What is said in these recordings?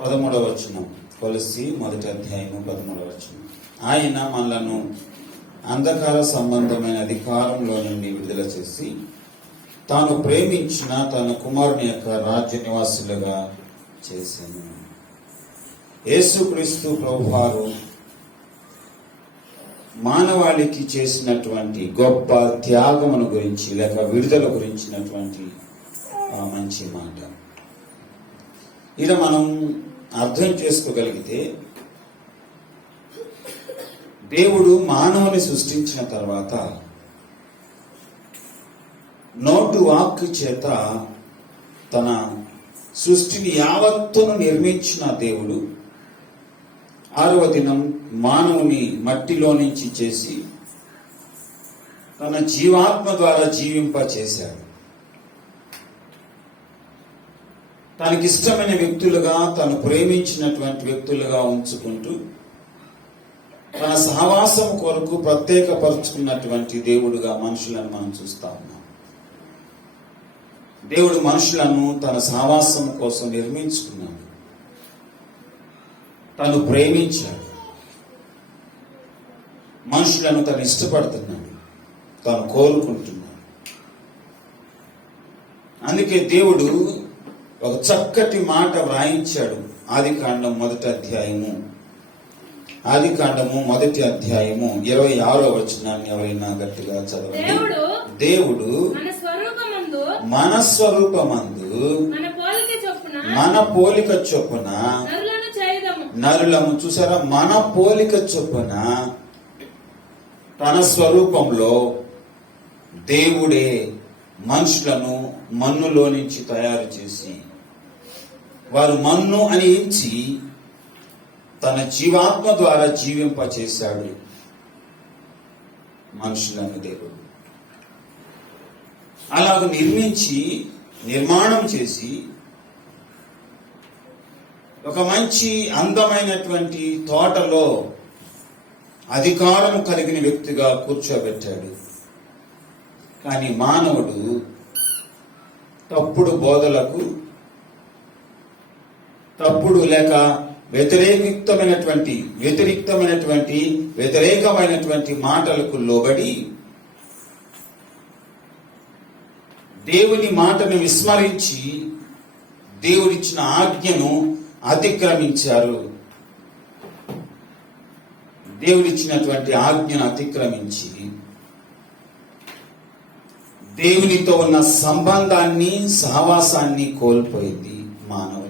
13వ వచనం. కొలస్సీ 1:13. ఆయన మనలను అంధకార సంబంధమైన అధికారంలో నుండి విడుదల చేసి తాను ప్రేమించిన తన కుమారుని యొక్క రాజ్య నివాసులుగా చేశాను. యేసుక్రీస్తు ప్రభువారు మానవాళికి చేసినటువంటి గొప్ప త్యాగమును గురించి లేక విడుదల గురించినటువంటి మంచి మాట ఇలా మనం అర్థం చేసుకోగలిగితే, దేవుడు మానవుని సృష్టించిన తర్వాత నోటు వాక్కు చేత తన సృష్టిని యావత్తును నిర్మించిన దేవుడు 6వ దినం మానవుని మట్టిలో నుంచి చేసి తన జీవాత్మ ద్వారా జీవింపచేశాడు. తనకిష్టమైన వ్యక్తులుగా, తను ప్రేమించినటువంటి వ్యక్తులుగా ఉంచుకుంటూ తన సహవాసం కొరకు ప్రత్యేకపరుచుకున్నటువంటి దేవుడుగా మనుషులను మనం చూస్తా ఉన్నాం. దేవుడు మనుషులను తన సహవాసం కోసం నిర్మించుకున్నాడు. తను ప్రేమించాడు. మనుషులను తను ఇష్టపడుతున్నాడు, తాను కోరుకుంటున్నాడు. అందుకే దేవుడు ఒక చక్కటి మాట వ్రాయించాడు. ఆదికాండం 1వ అధ్యాయము 26వ వచనాన్ని ఎవరైనా గట్టిగా చదవండి. దేవుడు మన స్వరూపమందు మన పోలిక చొప్పున నరులము, చూసారా, మన పోలిక చొప్పున తన స్వరూపంలో దేవుడే మనుషులను మన్నులో నుంచి తయారు చేసి వారు మన్ను అని ఎంచి తన జీవాత్మ ద్వారా జీవింపచేశాడు మనుషులను. దేవుడు అలాగ నిర్మాణం చేసి ఒక మంచి అందమైనటువంటి తోటలో అధికారం కలిగిన వ్యక్తిగా కూర్చోబెట్టాడు. కానీ మానవుడు తప్పుడు బోధలకు, తప్పుడు లేక వ్యతిరేకమైనటువంటి మాటలకు లోబడి దేవుని మాటను విస్మరించి దేవుడిచ్చిన ఆజ్ఞను అతిక్రమించారు. దేవుడిచ్చినటువంటి ఆజ్ఞను అతిక్రమించి దేవునితో ఉన్న సంబంధాన్ని, సహవాసాన్ని కోల్పోయింది మానవులకు.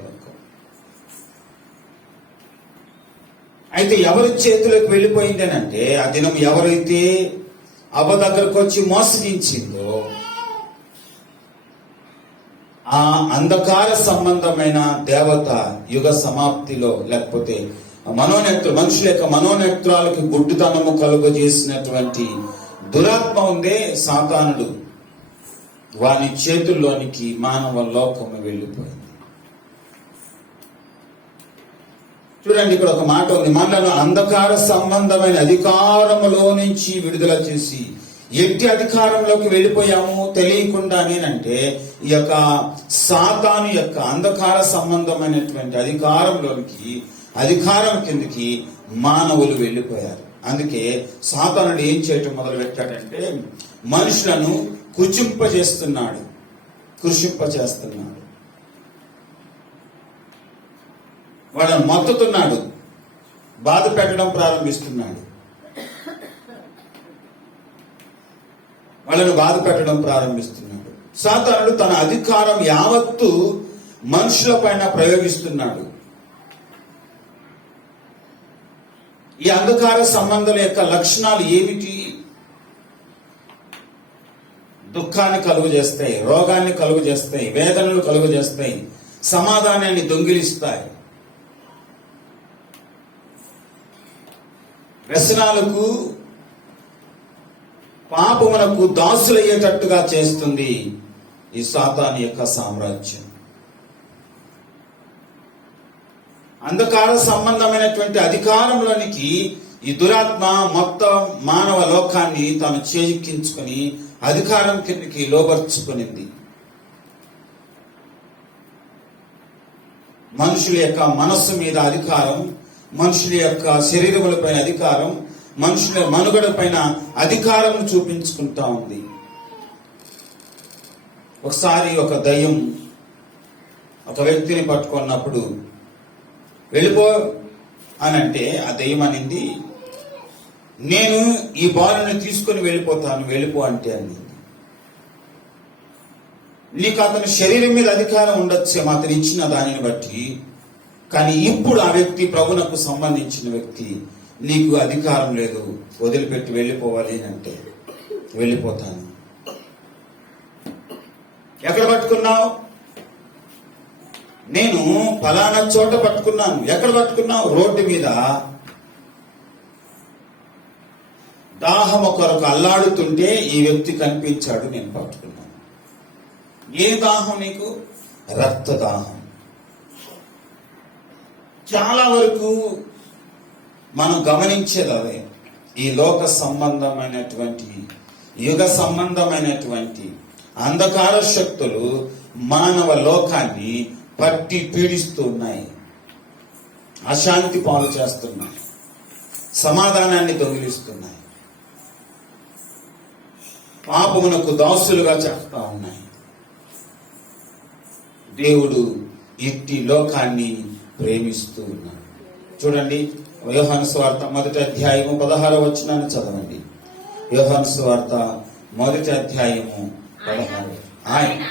అయితే ఎవరి చేతులకు వెళ్ళిపోయింది అంటే, ఆ దినం ఎవరైతే అవ్వ దగ్గరకు వచ్చి మోసగించిందో ఆ అంధకార సంబంధమైన దేవత యుగ సమాప్తిలో, లేకపోతే మనుషుల యొక్క మనోనేత్రాలకు గుడ్డితనము కలుగజేసినటువంటి దురాత్మ ఉందే సాతానుడు, వాని చేతుల్లోనికి మానవ లోకము వెళ్ళిపోయింది. చూడండి, ఇక్కడ ఒక మాట ఉంది. మనలను అంధకార సంబంధమైన అధికారములో నుంచి విడుదల చేసి, ఎట్టి అధికారంలోకి వెళ్ళిపోయాము తెలియకుండానేనంటే ఈ యొక్క సాతాను యొక్క అంధకార సంబంధమైనటువంటి అధికారం కిందకి మానవులు వెళ్ళిపోయారు. అందుకే సాతానుడు ఏం చేయటం మొదలు పెట్టాడంటే, మనుషులను కృషింపచేస్తున్నాడు. వాళ్ళను మత్తుతున్నాడు, బాధ పెట్టడం ప్రారంభిస్తున్నాడు. సాతానుడు తన అధికారం యావత్తు మనుషుల పైన ప్రయోగిస్తున్నాడు. ఈ అంధకార సంబంధాల యొక్క లక్షణాలు ఏమిటి? దుఃఖాన్ని కలుగజేస్తాయి, రోగాన్ని కలుగజేస్తాయి, వేదనలు కలుగజేస్తాయి, సమాధానాన్ని దొంగిలిస్తాయి, వ్యసనాలకు, పాపమునకు దాసులయ్యేటట్టుగా చేస్తుంది ఈ సాతాను యొక్క సామ్రాజ్యం. అంధకార సంబంధమైనటువంటి అధికారంలోనికి ఈ దురాత్మ మొత్తం మానవ లోకాన్ని తాను చేజిక్కించుకుని అధికారం కిందకి లోబర్చుకునింది. మనుషుల యొక్క మనస్సు మీద అధికారం, మనుషుల యొక్క శరీరములపైన అధికారం, మనుషుల మనుగడ పైన అధికారం చూపించుకుంటా ఉంది. ఒకసారి ఒక దయ్యం ఒక వ్యక్తిని పట్టుకున్నప్పుడు వెళ్ళిపో అనంటే ఆ దయ్యం అనింది, నేను ఈ బాలుని తీసుకొని వెళ్ళిపోతాను, వెళ్ళిపో అంటే అనింది. నీకు అతని శరీరం మీద అధికారం ఉండొచ్చేమో అతను ఇచ్చిన దానిని బట్టి, కానీ ఇప్పుడు ఆ వ్యక్తి ప్రభువునకు సంబంధించిన వ్యక్తి, నీకు అధికారం లేదు, వదిలిపెట్టి వెళ్ళిపోవాలి అంటే వెళ్ళిపోతాను. ఎక్కడ పట్టుకున్నావు? నేను ఫలానా చోట పట్టుకున్నాను. ఎక్కడ పట్టుకున్నావు? రోడ్డు మీద దాహం కొరకు అల్లాడుతుంటే ఈ వ్యక్తి కనిపించాడు, నేను పట్టుకున్నాను. ఏ దాహం నీకు? రక్త దాహం. చాలా వరకు మనం గమనించేది అదే. ఈ లోక సంబంధమైనటువంటి, యుగ సంబంధమైనటువంటి అంధకార శక్తులు మానవ లోకాన్ని పట్టి పీడిస్తూ ఉన్నాయి, అశాంతి పాలు చేస్తున్నాయి, సమాధానాన్ని దొంగిలిస్తున్నాయి, పాపమునకు దాసులుగా చేస్తా ఉన్నాయి. దేవుడు ఇట్టి లోకాన్ని ప్రేమిస్తూ ఉన్నాడు. చూడండి, యోహాను సువార్త 1వ అధ్యాయము 16వ వచనాన్ని చదవండి. యోహాను సువార్త 1వ అధ్యాయము 16. ఆయన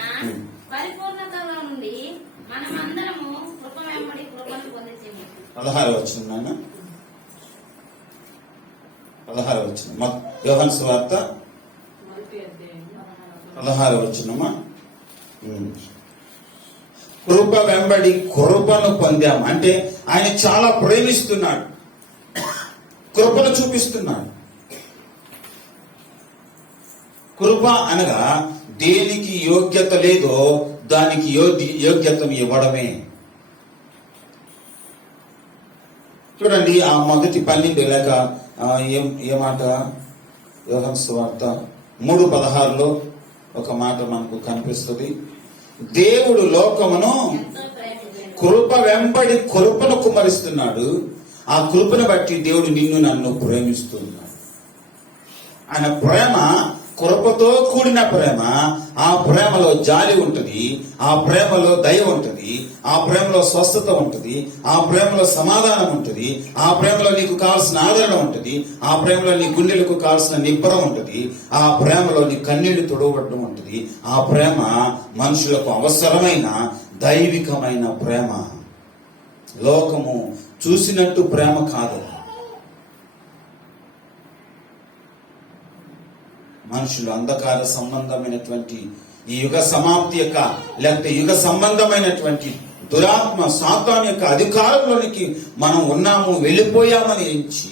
పరిపూర్ణతలో నుండి మనమందరము కృప వెంబడి కృపను పొందితిమి. 16వ వచనం నాయన, 16వ వచనం. యోహాను సువార్త 16వ వచనమా? కృప వెంబడి కృపను పొందాం అంటే ఆయన చాలా ప్రేమిస్తున్నాడు, కృపను చూపిస్తున్నాడు. కృప అనగా దేనికి యోగ్యత లేదో దానికి యోగ్యతను ఇవ్వడమే. చూడండి, ఆ మొదటి 12 లేక ఏ మాట? యోహాను సువార్త 3:16లో ఒక మాట మనకు కనిపిస్తుంది. దేవుడు లోకమును కృప వెంబడి కృపను కుమరిస్తున్నాడు. ఆ కృపను బట్టి దేవుడు నిన్ను నన్ను ప్రేమిస్తున్నాడు. ఆయన ప్రేమ కృపతో కూడిన ప్రేమ. ఆ ప్రేమలో జాలి ఉంటుంది, ఆ ప్రేమలో దయ ఉంటుంది, ఆ ప్రేమలో స్వస్థత ఉంటుంది, ఆ ప్రేమలో సమాధానం ఉంటుంది, ఆ ప్రేమలో నీకు కావాల్సిన ఆదరణ ఉంటుంది, ఆ ప్రేమలో నీ గుండెలకు కావాల్సిన నిబ్బరం ఉంటుంది, ఆ ప్రేమలో నీ కన్నీళ్లు తొడవడం ఉంటుంది. ఆ ప్రేమ మనుషులకు అవసరమైన దైవికమైన ప్రేమ. లోకము చూసినట్టు ప్రేమ కాదు. మనుషులు అంధకార సంబంధమైనటువంటి ఈ యుగ సమాప్తి యొక్క లేకపోతే యుగ సంబంధమైనటువంటి దురాత్మ సాతాను యొక్క అధికారంలోనికి మనం ఉన్నాము, వెళ్ళిపోయామని ఎంచి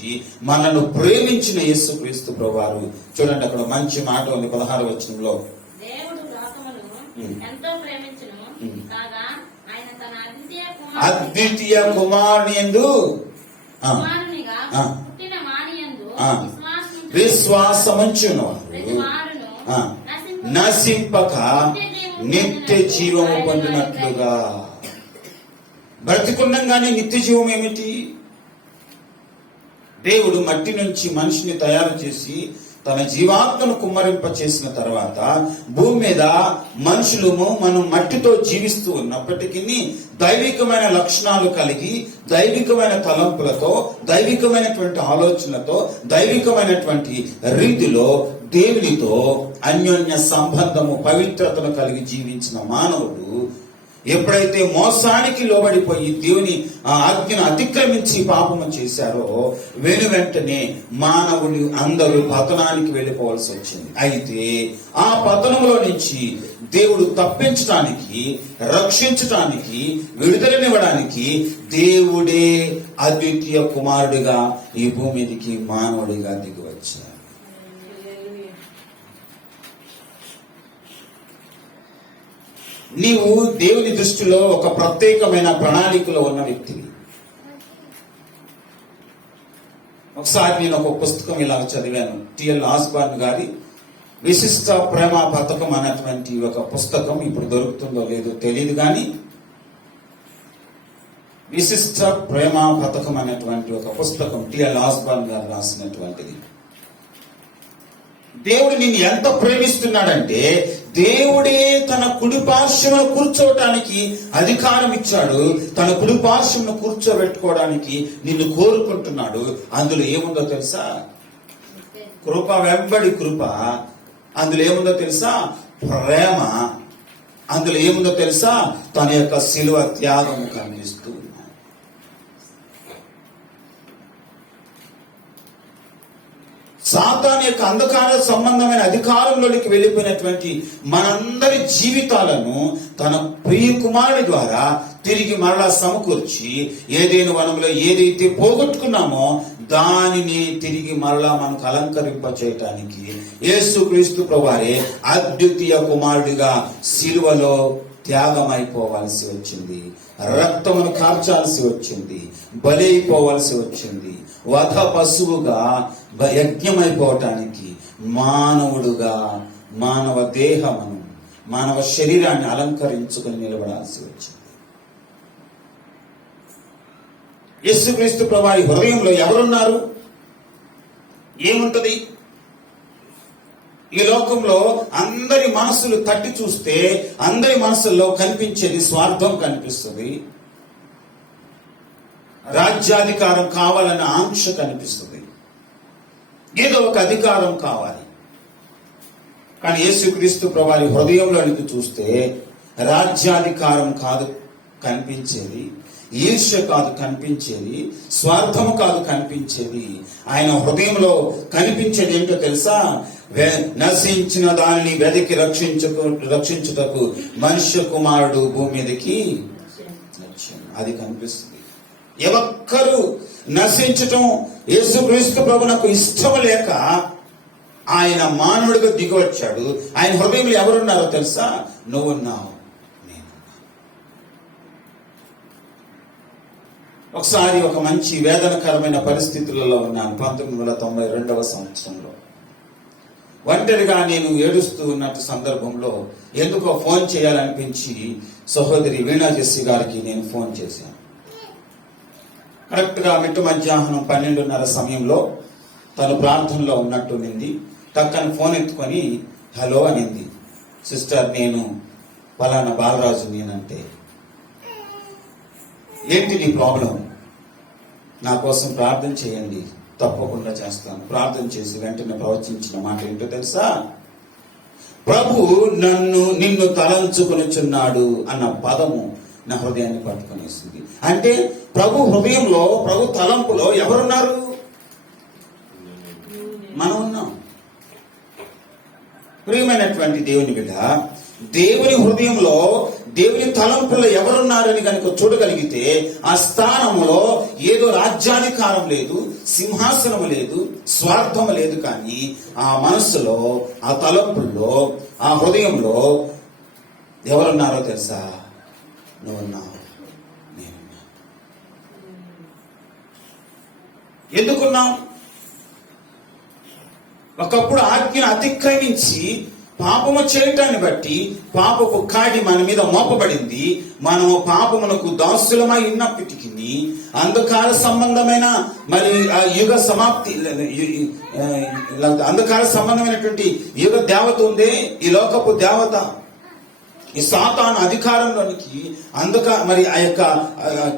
మనను ప్రేమించిన యేసుక్రీస్తు ప్రభువారు చూడండి, అక్కడ మంచి మాట ఉంది 16వ వచనంలో. దేవుడు లోకమును ఎంతో ప్రేమించును కాగా ఆయన తన అద్వితీయ కుమారుని యందు కుమారునిగా పుట్టిన వానియందు విశ్వాసముంచును నశింపక నిత్య జీవము పొందినట్లుగా. బ్రతికుండంగానే నిత్య జీవం ఏమిటి? దేవుడు మట్టి నుంచి మనిషిని తయారు చేసి తన జీవాత్మను కుమ్మరింప చేసిన తర్వాత భూమి మీద మనుషులము మనం మట్టితో జీవిస్తూ ఉన్నప్పటికీ దైవికమైన లక్షణాలు కలిగి, దైవికమైన తలంపులతో, దైవికమైనటువంటి ఆలోచనలతో, దైవికమైనటువంటి రీతిలో దేవునితో అన్యోన్య సంబంధము, పవిత్రతను కలిగి జీవించిన మానవుడు ఎప్పుడైతే మోసానికి లోబడిపోయి దేవుని ఆజ్ఞను అతిక్రమించి పాపము చేశారో వెంటనే మానవులు అందరూ పతనానికి వెళ్ళిపోవాల్సి వచ్చింది. అయితే ఆ పతనంలో నుంచి దేవుడు తప్పించడానికి, రక్షించడానికి, విడుదలనివ్వడానికి దేవుడే అద్వితీయ కుమారుడిగా ఈ భూమి మీదకి మానవుడిగా దిగి వచ్చారు. నీవు దేవుని దృష్టిలో ఒక ప్రత్యేకమైన ప్రణాళికలో ఉన్న వ్యక్తివి. ఒకసారి నేను ఒక పుస్తకం ఇలా చదివాను. టిఎల్ ఆస్బార్న్ గారి విశిష్ట ప్రేమ పథకం అనేటువంటి ఒక పుస్తకం ఇప్పుడు దొరుకుతుందో లేదో తెలియదు, కానీ విశిష్ట ప్రేమ పథకం అనేటువంటి ఒక పుస్తకం టిఎల్ ఆస్బార్న్ గారు రాసినటువంటిది. దేవుడు నిన్ను ఎంత ప్రేమిస్తున్నాడంటే దేవుడే తన కుడి పార్శ్వమున కూర్చోవటానికి అధికారం ఇచ్చాడు. తన కుడి పార్శ్వమును కూర్చోబెట్టుకోవడానికి నిన్ను కోరుకుంటున్నాడు. అందులో ఏముందో తెలుసా? కృప వెంబడి కృప. అందులో ఏముందో తెలుసా? ప్రేమ. అందులో ఏముందో తెలుసా? తన యొక్క శిలువ త్యాగము కనిపిస్తూ ఉన్నాడు. సాతాను యొక్క అంధకార సంబంధమైన అధికారంలోనికి వెళ్ళిపోయినటువంటి మనందరి జీవితాలను తన ప్రియ కుమారుడి ద్వారా తిరిగి మరలా సమకూర్చి ఏదైనా వనంలో ఏదైతే పోగొట్టుకున్నామో దానిని తిరిగి మరలా మనకు అలంకరింప చేయటానికి యేసుక్రీస్తు ప్రభువారే అద్వితీయ కుమారుడిగా సిలువలో త్యాగమైపోవాల్సి వచ్చింది. రక్తమును కార్చాల్సి వచ్చింది. బలైపోవాల్సి వచ్చింది. వధ పశువుగా యజ్ఞమైపోవటానికి మానవుడుగా మానవ దేహమును మానవ శరీరాన్ని అలంకరించుకుని నిలబడాల్సి వచ్చింది. యేసుక్రీస్తు ప్రభువారి హృదయంలో ఎవరున్నారు? ఏముంటది? ఈ లోకంలో అందరి మనసులు తట్టి చూస్తే అందరి మనసుల్లో కనిపించేది స్వార్థం కనిపిస్తుంది. రాజ్యాధికారం కావాలన్న ఆంక్ష కనిపిస్తుంది. ఏదో ఒక అధికారం కావాలి. కానీ యేసుక్రీస్తు ప్రభువారి హృదయంలోనికి చూస్తే రాజ్యాధికారం కాదు కనిపించేది, ఈర్ష్య కాదు కనిపించేది, స్వార్థము కాదు కనిపించేది. ఆయన హృదయంలో కనిపించేది ఏంటో తెలుసా? నశించిన దానిని వెతికి రక్షించుటకు మనుష్య కుమారుడు భూమి మీదకి అది కనిపిస్తుంది. ఏ ఒక్కరు నశించటం యేసుక్రీస్తు ప్రభువునకు ఇష్టం లేక ఆయన మానవుడిగా దిగొచ్చాడు. ఆయన హృదయంలో ఎవరున్నారో తెలుసా? నువ్వున్నావు, నేనున్నా. ఒకసారి ఒక మంచి వేదనకరమైన పరిస్థితులలో ఉన్నాను. 1992వ సంవత్సరంలో ఒంటరిగా నేను ఏడుస్తూ ఉన్నట్టు సందర్భంలో ఎందుకో ఫోన్ చేయాలనిపించి సహోదరి వీణా జెస్సి గారికి నేను ఫోన్ చేశాను. కరెక్ట్ గా మిట్టు మధ్యాహ్నం 12:30 సమయంలో తను ప్రార్థనలో ఉన్నట్టుండింది. టక్కని ఫోన్ ఎత్తుకొని హలో అనింది. సిస్టర్, నేను పలానా బాలరాజు. నేనంటే ఏంటి నీ ప్రాబ్లం? నా కోసం ప్రార్థన చేయండి. తప్పకుండా చేస్తాను. ప్రార్థన చేసి వెంటనే ప్రవచించిన మాట ఏంటో తెలుసా? ప్రభు నిన్ను తలంచుకొనిచున్నాడు అన్న పదము నా హృదయాన్ని పట్టుకొనేసింది. అంటే ప్రభు హృదయంలో, ప్రభు తలంపులో ఎవరున్నారు? మనం ఉన్నాం. ప్రియమైనటువంటి దేవుని బిడ్డ, దేవుని హృదయంలో, దేవుని తలంపుల్లో ఎవరున్నారని కనుక చూడగలిగితే ఆ స్థానంలో ఏదో రాజ్యాధికారం లేదు, సింహాసనం లేదు, స్వార్థం లేదు. కానీ ఆ మనస్సులో, ఆ తలంపుల్లో, ఆ హృదయంలో ఎవరున్నారో తెలుసా? నువ్వున్నావు, నేనున్నా. ఎందుకున్నావు? ఒకప్పుడు ఆజ్ఞను అతిక్రమించి పాపము చేయటాన్ని బట్టి పాపపు కాడి మన మీద మోపబడింది. మనము పాపమునకు దాసులమై ఉన్నప్పటికీ అంధకార సంబంధమైన మరి యుగ సమాప్తి, అంధకార సంబంధమైనటువంటి యుగ దేవత ఉందే, ఈ లోకపు దేవత, ఈ సాతాను అధికారంలోనికి మరి ఆ యొక్క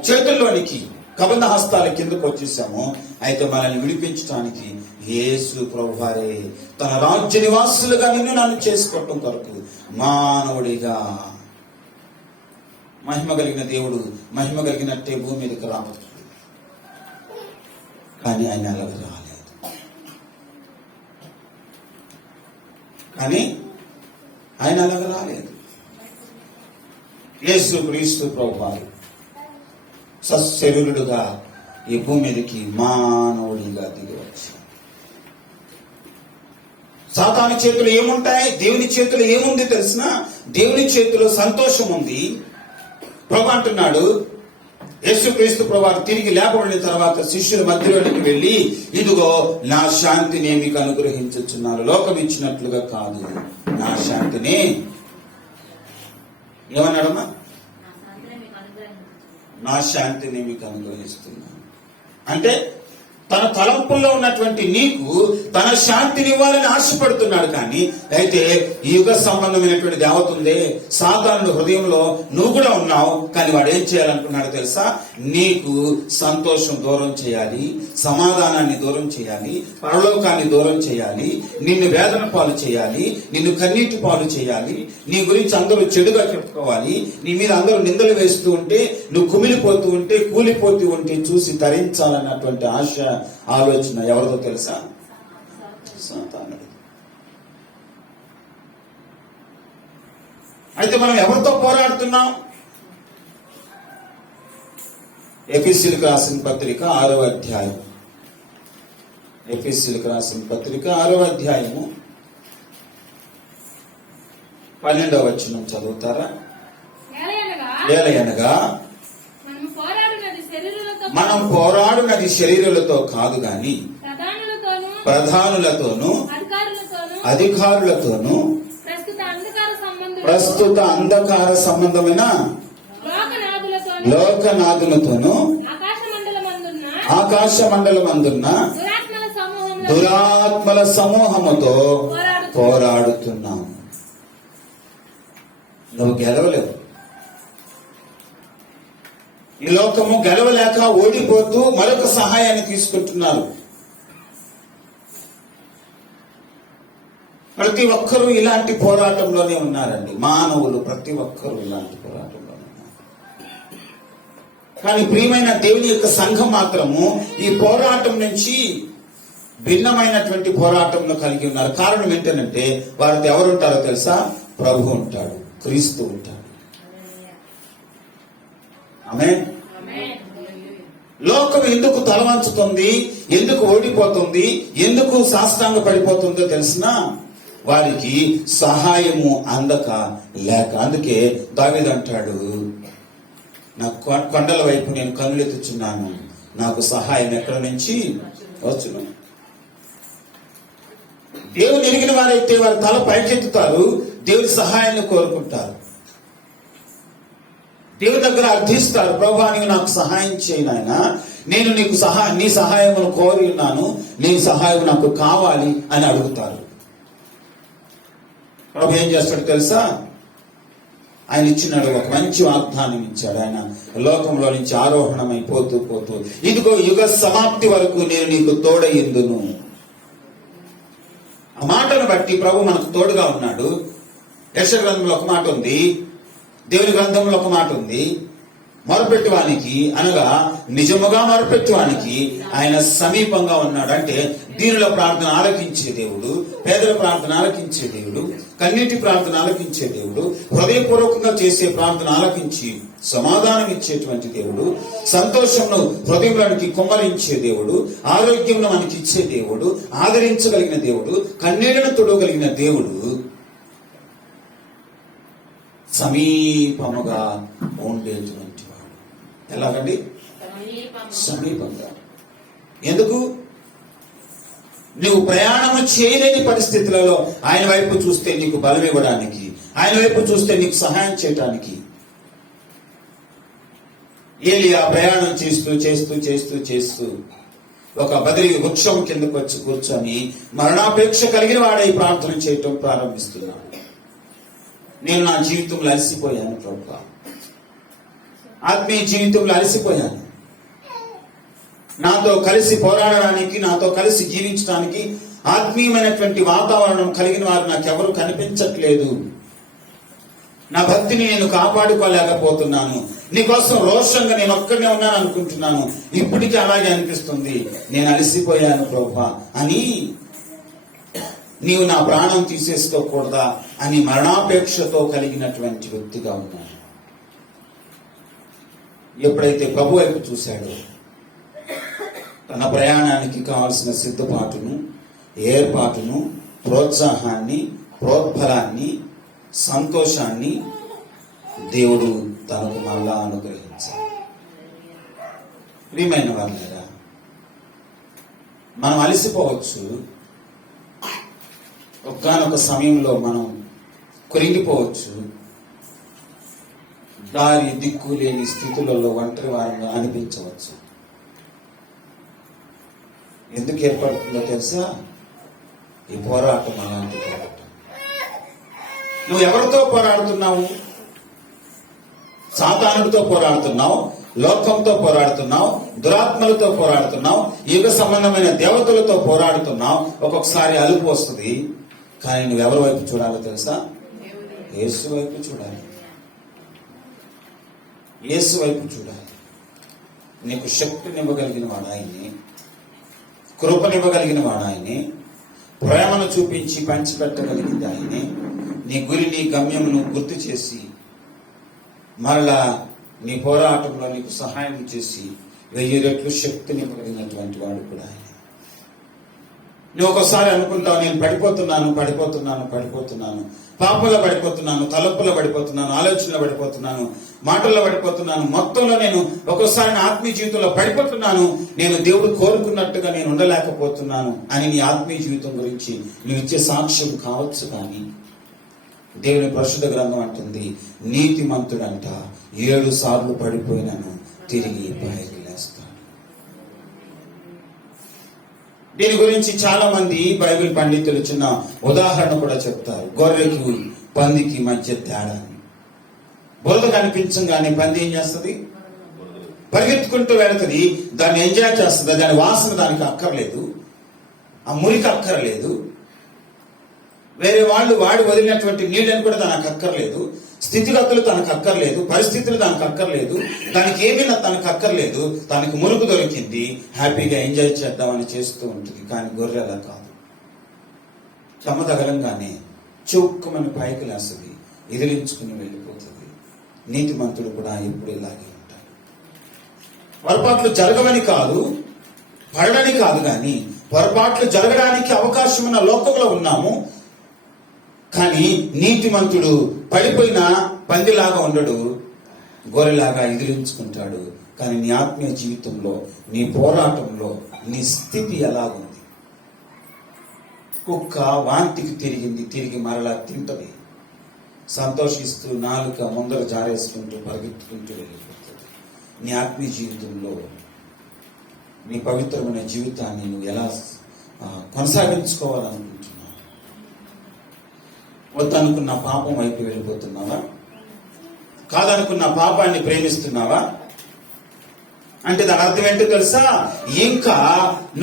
చేతుల్లోనికి కబంధ హస్తాల కిందకు వచ్చేసాము. అయితే మనల్ని విడిపించడానికి యేసు ప్రభువారే తన రాజ్య నివాసులుగా నిన్ను నన్ను చేసుకోవటం కొరకు మానవుడిగా మహిమ కలిగిన దేవుడు మహిమ కలిగినట్టే భూమి మీదకి రావచ్చు. కానీ ఆయన అలాగ రాలేదు. యేసు క్రీస్తు ప్రభువారు సశరీరుడుగా ఈ భూమి మీదకి మానవుడిగా దిగి వచ్చాడు. సాతాను చేతులు ఏముంటాయి? దేవుని చేతులు ఏముంది తెలిసిన? దేవుని చేతిలో సంతోషం ఉంది. ప్రభు అంటున్నాడు, యేసుక్రీస్తు ప్రభువారు తిరిగి లేపబడిన తర్వాత శిష్యుల మధ్యలోనికి వెళ్ళి, ఇదిగో నా శాంతిని మీకు అనుగ్రహించుచున్నాను, లోకం ఇచ్చినట్లుగా కాదు, నా శాంతిని ఏమన్నాడమ్మా? నా శాంతిని మీకు అనుగ్రహిస్తున్నాను. అంటే తన తలంపుల్లో ఉన్నటువంటి నీకు తన శాంతిని ఇవ్వాలని ఆశపడుతున్నాడు. కానీ అయితే ఈ యుగ సంబంధమైనటువంటి దేవత ఉందే, సాతానుడు హృదయంలో నువ్వు కూడా ఉన్నావు. కానీ వాడు ఏం చేయాలనుకున్నాడు తెలుసా? నీకు సంతోషం దూరం చేయాలి, సమాధానాన్ని దూరం చేయాలి, పరలోకాన్ని దూరం చేయాలి, నిన్ను వేదన పాలు చేయాలి, నిన్ను కన్నీటి పాలు చేయాలి, నీ గురించి అందరూ చెడుగా చెప్పుకోవాలి, నీ మీద అందరూ నిందలు వేస్తూ ఉంటే, నువ్వు కుమిలిపోతూ ఉంటే, కూలిపోతూ ఉంటే చూసి తరించాలన్నటువంటి ఆశ, ఆలోచన ఎవరిదో తెలుసా? సాతానుడిది. అయితే మనం ఎవరితో పోరాడుతున్నాం? ఎఫెసీయులకు రాసిన పత్రిక 6వ అధ్యాయం. ఎఫెసీయులకు రాసిన పత్రిక 6వ అధ్యాయము 12వ వచనం చదువుతారా? ఏలయనగా మనం పోరాడునది శరీరులతో కాదు గాని ప్రధానులతోనూ అధికారులతోనూ ప్రస్తుత అంధకార సంబంధమైన లోకనాథులతోనూ ఆకాశ మండలమందున్న దురాత్మల సమూహముతో పోరాడుతున్నాం. నువ్వు గెలవలేవు. ఈ లోకము గెలవలేక ఓడిపోతూ మరొక సహాయాన్ని తీసుకుంటున్నారు. ప్రతి ఒక్కరూ ఇలాంటి పోరాటంలోనే ఉన్నారండి. మానవులు ప్రతి ఒక్కరూ ఇలాంటి పోరాటంలోనే ఉన్నారు. కానీ ప్రియమైన దేవుని యొక్క సంఘం మాత్రము ఈ పోరాటం నుంచి భిన్నమైనటువంటి పోరాటంలో కలిగి ఉన్నారు. కారణం ఏంటంటే వారితో ఎవరు ఉంటారో తెలుసా? ప్రభు ఉంటాడు, క్రీస్తు ఉంటాడు. ఆమేన్. లోకం ఎందుకు తలవంచుతుంది, ఎందుకు ఓడిపోతుంది, ఎందుకు సాష్టాంగ పడిపోతుందో తెలిసినా వారికి సహాయము అందక లేక. అందుకే దావీదు అంటాడు, నా కొండల వైపు నేను కన్నులెత్తుచున్నాను, నాకు సహాయం ఎక్కడి నుంచి వచ్చును. దేవుని ఎరిగిన వారైతే వారి తల పైకెత్తుతారు, దేవుని సహాయాన్ని కోరుకుంటారు, దేవుని దగ్గర అర్థిస్తారు. ప్రభువా నీవు నాకు సహాయం చేయి నాయనా, నేను నీకు నీ సహాయమును కోరి ఉన్నాను, నీ సహాయం నాకు కావాలి అని అడుగుతారు. ప్రభు ఏం చేస్తాడు తెలుసా? ఆయన ఇచ్చినాడు, ఒక మంచి వాగ్దానం ఇచ్చాడు. ఆయన లోకంలో నుంచి ఆరోహణమై పోతూ పోతూ, ఇదిగో యుగ సమాప్తి వరకు నేను నీకు తోడయ్యుందును. ఆ మాటను బట్టి ప్రభు మనకు తోడుగా ఉన్నాడు. యెషయా గ్రంథంలో ఒక మాట ఉంది, దేవుని గ్రంథంలో ఒక మాట ఉంది, మొరపెట్టువానికి అనగా నిజముగా మొరపెట్టువానికి ఆయన సమీపంగా ఉన్నాడు. అంటే దీనిలో ప్రార్థన ఆలకించే దేవుడు, పేదల ప్రార్థన ఆలకించే దేవుడు, కన్నీటి ప్రార్థన ఆలకించే దేవుడు, హృదయపూర్వకంగా చేసే ప్రార్థన ఆలకించి సమాధానం ఇచ్చేటువంటి దేవుడు, సంతోషంను హృదయంలోనికి కుమ్మరించే దేవుడు, ఆరోగ్యంలో మనకి ఇచ్చే దేవుడు, ఆదరించగలిగిన దేవుడు, కన్నీళ్లను తుడవగలిగిన దేవుడు సమీపముగా ఉండేటువంటి వాడు. ఎలాగండి? సమీపంగా. ఎందుకు? నువ్వు ప్రయాణము చేయలేని పరిస్థితులలో ఆయన వైపు చూస్తే నీకు బలం ఇవ్వడానికి, ఆయన వైపు చూస్తే నీకు సహాయం చేయడానికి. ఏలియా ప్రయాణం చేస్తూ చేస్తూ చేస్తూ చేస్తూ ఒక బదిలీ వృక్షం కిందకు వచ్చి కూర్చొని మరణాపేక్ష కలిగిన వాడై ప్రార్థన చేయటం ప్రారంభిస్తున్నాడు. నేను నా జీవితంలో అలసిపోయాను ప్రభువా, ఆత్మీయ జీవితంలో అలసిపోయాను. నాతో కలిసి పోరాడడానికి, నాతో కలిసి జీవించడానికి ఆత్మీయమైనటువంటి వాతావరణం కలిగిన వారు నాకెవరు కనిపించట్లేదు. నా భక్తిని నేను కాపాడుకోలేకపోతున్నాను. నీకోసం రోషంగా నేను ఒక్కడనే ఉన్నాను అనుకుంటున్నాను. ఇప్పటికీ అలాగే అనిపిస్తుంది. నేను అలసిపోయాను ప్రభువా అని, నీవు నా ప్రాణం తీసేసుకోకూడదా అని మరణాపేక్షతో కలిగినటువంటి వ్యక్తిగా ఉన్నాడు. ఎప్పుడైతే ప్రభు వైపు చూశాడో తన ప్రయాణానికి కావలసిన సిద్ధపాటును, ఏర్పాటును, ప్రోత్సాహాన్ని, ప్రోద్బలాన్ని, సంతోషాన్ని దేవుడు తనకు మళ్ళా అనుగ్రహించాడు. ప్రియమైన వాళ్ళారా, మనం అలసిపోవచ్చు, ఒకానొక సమయంలో మనం కృంగిపోవచ్చు. దారి దిక్కు లేని స్థితులలో ఒంటరి వారంగా అనిపించవచ్చు. ఎందుకు ఏర్పడుతుందో తెలుసా? ఈ పోరాటం అలాంటి పోరాటం. నువ్వు ఎవరితో పోరాడుతున్నావు? సాతానుడితో పోరాడుతున్నావు, లోకంతో పోరాడుతున్నావు, దురాత్మలతో పోరాడుతున్నావు, యుగ సంబంధమైన దేవతలతో పోరాడుతున్నావు. ఒక్కొక్కసారి అలుపు వస్తుంది. కానీ నువ్వు ఎవరి వైపు చూడాలో తెలుసా? యేసు వైపు చూడాలి. యేసు వైపు చూడాలి. నీకు శక్తినివ్వగలిగిన వాడు ఆయన్ని, కృపనివ్వగలిగిన వాడు ఆయన్ని, ప్రేమను చూపించి పంచిపెట్టగలిగింది ఆయనే. నీ గురి, నీ గమ్యమును గుర్తు చేసి మరలా నీ పోరాటంలో నీకు సహాయం చేసి 1000 రెట్లు శక్తినివ్వగలిగినటువంటి వాడు కూడా ఆయన. నువ్వు ఒకసారి అనుకుంటావు, నేను పడిపోతున్నాను, పాపంలో పడిపోతున్నాను, తలపులో పడిపోతున్నాను, ఆలోచనలో పడిపోతున్నాను, మాటల్లో పడిపోతున్నాను, మొత్తంలో నేను ఒక్కోసారి నా ఆత్మీయ జీవితంలో పడిపోతున్నాను, నేను దేవుడు కోరుకున్నట్టుగా నేను ఉండలేకపోతున్నాను అని నీ ఆత్మీయ జీవితం గురించి నువ్వు ఇచ్చే సాక్ష్యం కావచ్చు. కానీ దేవుని పరిశుద్ధ గ్రంథం అంటుంది, నీతిమంతుడంట 7 సార్లు పడిపోయినాను తిరిగి పైకి లేస్తాడు. దీని గురించి చాలా మంది బైబిల్ పండితులు చిన్న ఉదాహరణ కూడా చెప్తారు. గొర్రెకి పందికి మధ్య తేడా. బురద కనిపించగానే పంది ఏం చేస్తుంది? పరిగెత్తుకుంటూ వెళుతుంది. దాన్ని ఎంజాయ్ చేస్తుంది. దాని వాసన దానికి అక్కర్లేదు, ఆ మురికి అక్కర్లేదు, వేరే వాళ్ళు వాడి వదిలినటువంటి నీళ్ళని కూడా తనకు అక్కర్లేదు, స్థితిగతులు తనకు అక్కర్లేదు, పరిస్థితులు తనకు అక్కర్లేదు, దానికి ఏమైనా తనకు అక్కర్లేదు. తనకు మురుగు దొరికింది, హ్యాపీగా ఎంజాయ్ చేద్దామని చేస్తూ ఉంటుంది. కానీ గొర్రె అలా కాదు. చెమ్మ తగలంగానే చౌక్కమని పైకి లేస్తుంది, ఎదిరించుకుని వెళ్ళిపోతుంది. నీతిమంతుడు కూడా ఎప్పుడు ఇలాగే ఉంటాడు. పొరపాట్లు జరగవని కాదు, పడని కాదు, కానీ పొరపాట్లు జరగడానికి అవకాశం ఉన్న లోకంలో ఉన్నాము. కానీ నీతిమంతుడు పడిపోయిన పందిలాగా ఉండడు, గొర్రెలాగా ఎదిరించుకుంటాడు. కానీ నీ ఆత్మీయ జీవితంలో, నీ పోరాటంలో నీ స్థితి ఎలాగుంది? కుక్క వాంతికి తిరిగి మరలా తింటది, సంతోషిస్తూ నాలుక ముందర జారేసుకుంటూ పరిగెత్తుకుంటూ వెళ్ళిపోతుంది. నీ ఆత్మీయ జీవితంలో నీ పవిత్రమైన జీవితాన్ని నువ్వు ఎలా కొనసాగించుకోవాలనుకుంటున్నావు? వద్దనుకున్న పాపం వైపు వెళ్ళిపోతున్నావా? కాదనుకున్న పాపాన్ని ప్రేమిస్తున్నావా? అంటే దాని అర్థం ఏంటో తెలుసా? ఇంకా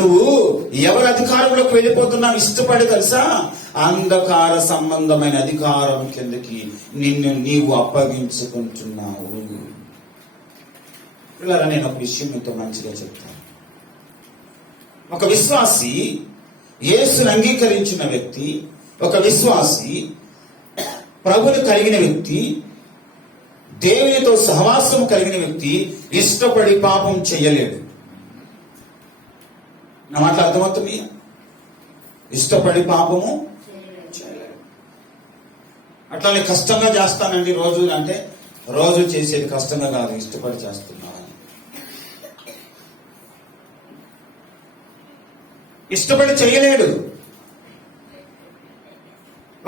నువ్వు ఎవరి అధికారంలోకి వెళ్ళిపోతున్నావు ఇష్టపడి తెలుసా? అంధకార సంబంధమైన అధికారం కిందకి నిన్ను నీవు అప్పగించుకుంటున్నావు. ఇలా నేను ఒక విషయం మీతో మంచిగా చెప్తాను. ఒక విశ్వాసి, యేసుని అంగీకరించిన వ్యక్తి, ఒక విశ్వాసి, ప్రభుని కలిగిన వ్యక్తి, దేవునితో సహవాసం కలిగిన వ్యక్తి ఇష్టపడి పాపం చెయ్యలేడు. నా మాట అర్థమవుతుంది? ఇష్టపడి పాపము చేయలేడు. అట్లానే కష్టంగా చేస్తానండి రోజు అంటే, రోజు చేసేది కష్టంగా కాదు, ఇష్టపడి చేస్తున్నాను. ఇష్టపడి చెయ్యలేడు.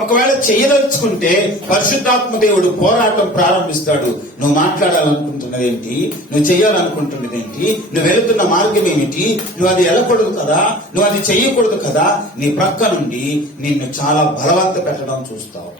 ఒకవేళ చెయ్యదలుచుకుంటే పరిశుద్ధాత్మ దేవుడు పోరాటం ప్రారంభిస్తాడు. నువ్వు మాట్లాడాలనుకుంటున్నది ఏంటి? నువ్వు చెయ్యాలనుకుంటున్నది ఏంటి? నువ్వు వెళుతున్న మార్గం ఏమిటి? నువ్వు అది వెళ్ళకూడదు కదా, నువ్వు అది చెయ్యకూడదు కదా. నీ ప్రక్క నుండి నిన్ను చాలా బలవంత పెట్టడం చూస్తావు.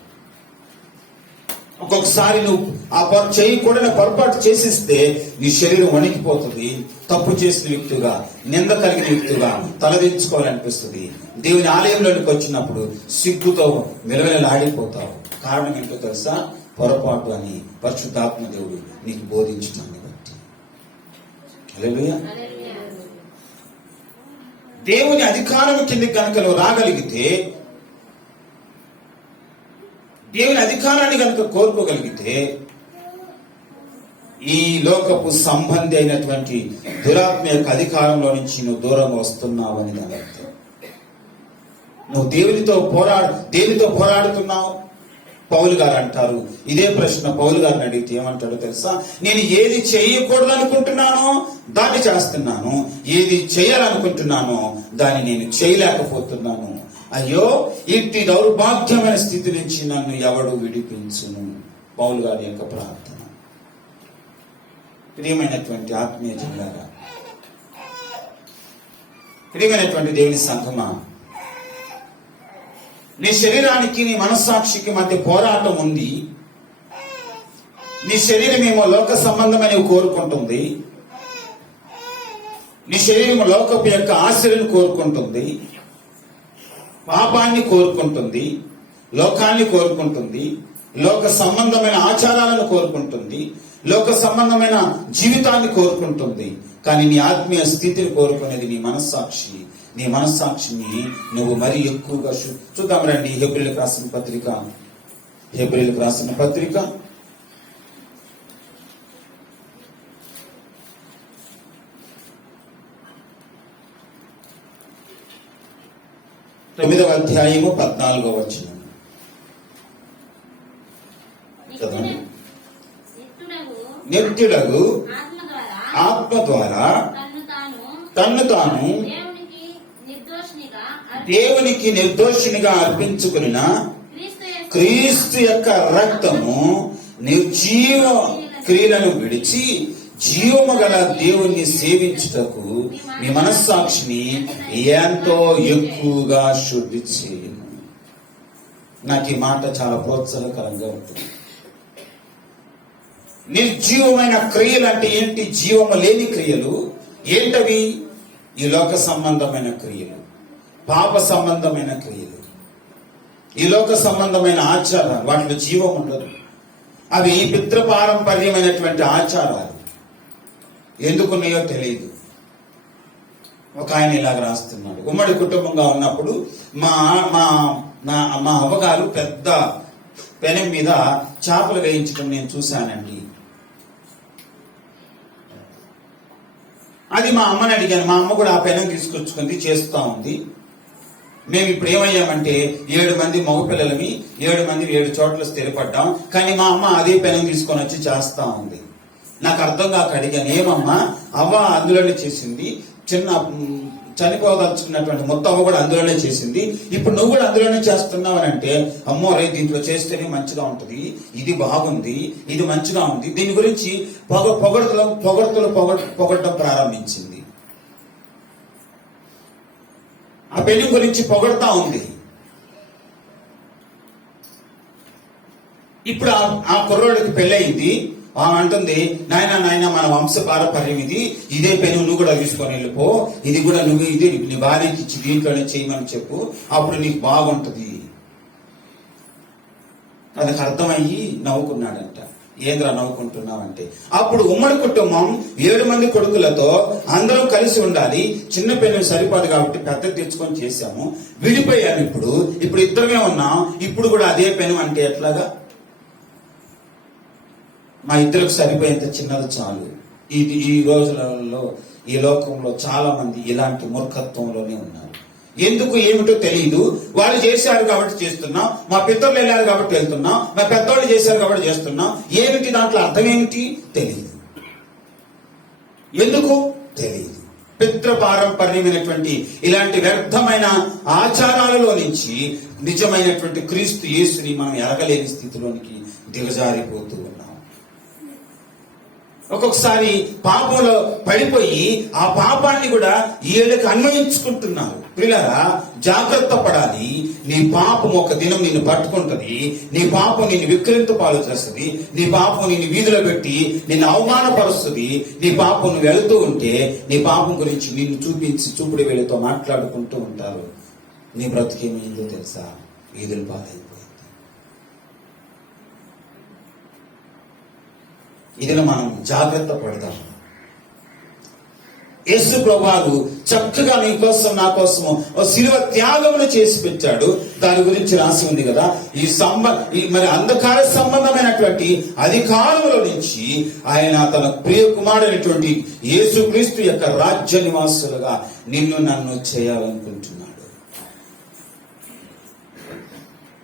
ఒక్కొక్కసారి నువ్వు ఆ చేయకూడని పొరపాటు చేసిస్తే నీ శరీరం వణికిపోతుంది. తప్పు చేసిన వ్యక్తిగా, నింద కలిగిన వ్యక్తిగా తలదించుకోవాలనిపిస్తుంది. దేవుని ఆలయంలోనికి వచ్చినప్పుడు సిగ్గుతో విలవిలలాడిపోతావు. కారణం ఏంటో తెలుసా? పొరపాటు అని పరిశుద్ధాత్మ దేవుడు నీకు బోధించడాన్ని బట్టి. హల్లెలూయా. దేవుని అధికారం కిందకి కనుక నువ్వు రాగలిగితే, దేవుని అధికారాన్ని కనుక కోరుకోగలిగితే, ఈ లోకపు సంబంధి అయినటువంటి దురాత్మ యొక్క అధికారంలో నుంచి నువ్వు దూరంగా వస్తున్నావని దాని అర్థం. నువ్వు దేనితో పోరాడుతున్నావు? పౌలు గారు అంటారు, ఇదే ప్రశ్న పౌలు గారిని అడిగితే ఏమంటాడో తెలుసా? నేను ఏది చేయకూడదు అనుకుంటున్నానో దాన్ని చేస్తున్నాను, ఏది చేయాలనుకుంటున్నానో దాన్ని నేను చేయలేకపోతున్నాను. అయ్యో, ఇట్టి దౌర్భాగ్యమైన స్థితి నుంచి నన్ను ఎవడు విడిపించును? పౌలు గారి యొక్క ప్రార్థన. ప్రియమైనటువంటి ఆత్మీయ జిల్లాగా, ప్రియమైనటువంటి దేవుని సంఘమా, నీ శరీరానికి నీ మనస్సాక్షికి మధ్య పోరాటం ఉంది. నీ శరీరం ఏమో లోక సంబంధమని కోరుకుంటుంది, నీ శరీరం లోకపు యొక్క ఆశలను కోరుకుంటుంది, పాపాన్ని కోరుకుంటుంది, లోకాన్ని కోరుకుంటుంది, లోక సంబంధమైన ఆచారాలను కోరుకుంటుంది, లోక సంబంధమైన జీవితాన్ని కోరుకుంటుంది. కానీ నీ ఆత్మీయ స్థితిని కోరుకునేది నీ మనస్సాక్షి. నీ మనస్సాక్షిని నువ్వు మరీ ఎక్కువగా చూద్దాం రండి. హెబ్రీయులకు రాసిన పత్రిక, హెబ్రీయులకు రాసిన పత్రిక 9వ అధ్యాయము 14వ వచనం. నిత్యుడగు ఆత్మ ద్వారా తన్ను తాను దేవునికి నిర్దోషినిగా అర్పించుకున్న క్రీస్తు యొక్క రక్తము నిర్జీవ క్రియలను విడిచి జీవము గల దేవుణ్ణి సేవించుటకు మీ మనస్సాక్షిని ఎంతో ఎక్కువగా శుద్ధి చేయను. నాకు ఈ మాట చాలా ప్రోత్సాహకరంగా ఉంటుంది. నిర్జీవమైన క్రియలు అంటే ఏంటి? జీవము లేని క్రియలు ఏంటవి? ఈ లోక సంబంధమైన క్రియలు, పాప సంబంధమైన క్రియలు, ఈ లోక సంబంధమైన ఆచారాలు, వాటిలో జీవం ఉండదు. అవి పితృపారంపర్యమైనటువంటి ఆచారాలు. ఎందుకున్నాయో తెలియదు. ఒక ఆయన ఇలాగ రాస్తున్నాడు. ఉమ్మడి కుటుంబంగా ఉన్నప్పుడు మా మా మా అవ్వగారు పెద్ద పెనం మీద చేపలు వేయించడం నేను చూశానండి. అది మా అమ్మని అడిగాను. మా అమ్మ కూడా ఆ పెనం తీసుకొచ్చుకుంది, చేస్తూ ఉంది. మేము ఇప్పుడు ఏమయ్యామంటే 7 మంది మగపిల్లలమి, 7 మంది 7 చోట్ల స్థిరపడ్డాం. కానీ మా అమ్మ అదే పెనం తీసుకొని వచ్చి చేస్తా ఉంది. నాకు అర్థం కాక అడిగాను, ఏమమ్మా అవ్వ అందులోనే చేసింది, చిన్న చనిపోదలుచుకున్నటువంటి మొత్తం అవ్వ కూడా అందులోనే చేసింది, ఇప్పుడు నువ్వు కూడా అందులోనే చేస్తున్నావు అని అంటే, అమ్మో రే దీంట్లో చేస్తేనే మంచిగా ఉంటుంది, ఇది బాగుంది, ఇది మంచిగా ఉంది, దీని గురించి పొగడటం ప్రారంభించింది. ఆ పెళ్లి గురించి పొగడతా ఉంది. ఇప్పుడు ఆ కుర్రోడికి పెళ్ళయింది. ఆమె అంటుంది, నాయన మన వంశ పారపర్యం ఇది, ఇదే పెను నువ్వు కూడా తీసుకొని వెళ్ళిపో, ఇది కూడా నువ్వు ఇది నీ భార్యకి ఇచ్చి దీంట్లోనే చేయమని చెప్పు, అప్పుడు నీకు బాగుంటది. అదొక అర్థమయ్యి నవ్వుకున్నాడంట. ఏంద్రా నవ్వుకుంటున్నావంటే, అప్పుడు ఉమ్మడి కుటుంబం 7 మంది కొడుకులతో అందరం కలిసి ఉండాలి, చిన్న పెను సరిపోదు కాబట్టి పెద్ద తెచ్చుకొని చేశాము, విడిపోయాము. ఇప్పుడు ఇద్దరమే ఉన్నాం, ఇప్పుడు కూడా అదే పెను అంటే ఎట్లాగా? మా ఇద్దరికి సరిపోయేంత చిన్నది చాలు. ఇది ఈ రోజులలో ఈ లోకంలో చాలా మంది ఇలాంటి మూర్ఖత్వంలోనే ఉన్నారు. ఎందుకు ఏమిటో తెలియదు. వాళ్ళు చేశారు కాబట్టి చేస్తున్నాం, మా పితరులు వెళ్ళారు కాబట్టి వెళ్తున్నాం, మా పెద్దవాళ్ళు చేశారు కాబట్టి చేస్తున్నాం. ఏమిటి దాంట్లో అర్థం ఏమిటి తెలియదు. ఎందుకు తెలియదు. పితృపారంపర్యమైనటువంటి ఇలాంటి వ్యర్థమైన ఆచారాలలో నుంచి నిజమైనటువంటి క్రీస్తు యేసుని మనం ఎరగలేని స్థితిలోనికి దిగజారిపోతూ ఉన్నాం. ఒక్కొక్కసారి పాపంలో పడిపోయి ఆ పాపాన్ని కూడా వీళ్ళకి అన్వయించుకుంటున్నారు. పిల్లరా, జాగ్రత్త పడాలి. నీ పాపం ఒక దినం నిన్ను పట్టుకుంటది. నీ పాపం నిన్ను విక్రింత పాలు చేస్తుంది. నీ పాపం నిన్ను వీధిలో పెట్టి నిన్ను అవమానపరుస్తుంది. నీ పాపం నువ్వు వెళుతూ ఉంటే నీ పాపం గురించి నిన్ను చూపించి చూపుడు వేళతో మాట్లాడుకుంటూ ఉంటారు. నీ బ్రతికేమైందో తెలుసా? వీధుల పాలైపోయింది. ఇదిలో మనం జాగ్రత్త పడదాం. యేసు ప్రభువు చక్కగా నీ కోసం నా కోసము ఓ శిలువ త్యాగమును చేసి పెట్టాడు. దాని గురించి రాసి ఉంది కదా. మరి అంధకార సంబంధమైనటువంటి అధికారముల నుంచి ఆయన తన ప్రియ కుమారుడైనటువంటి యేసుక్రీస్తు యొక్క రాజ్య నివాసులుగా నిన్ను నన్ను చేయాలనుకుంటున్నాడు.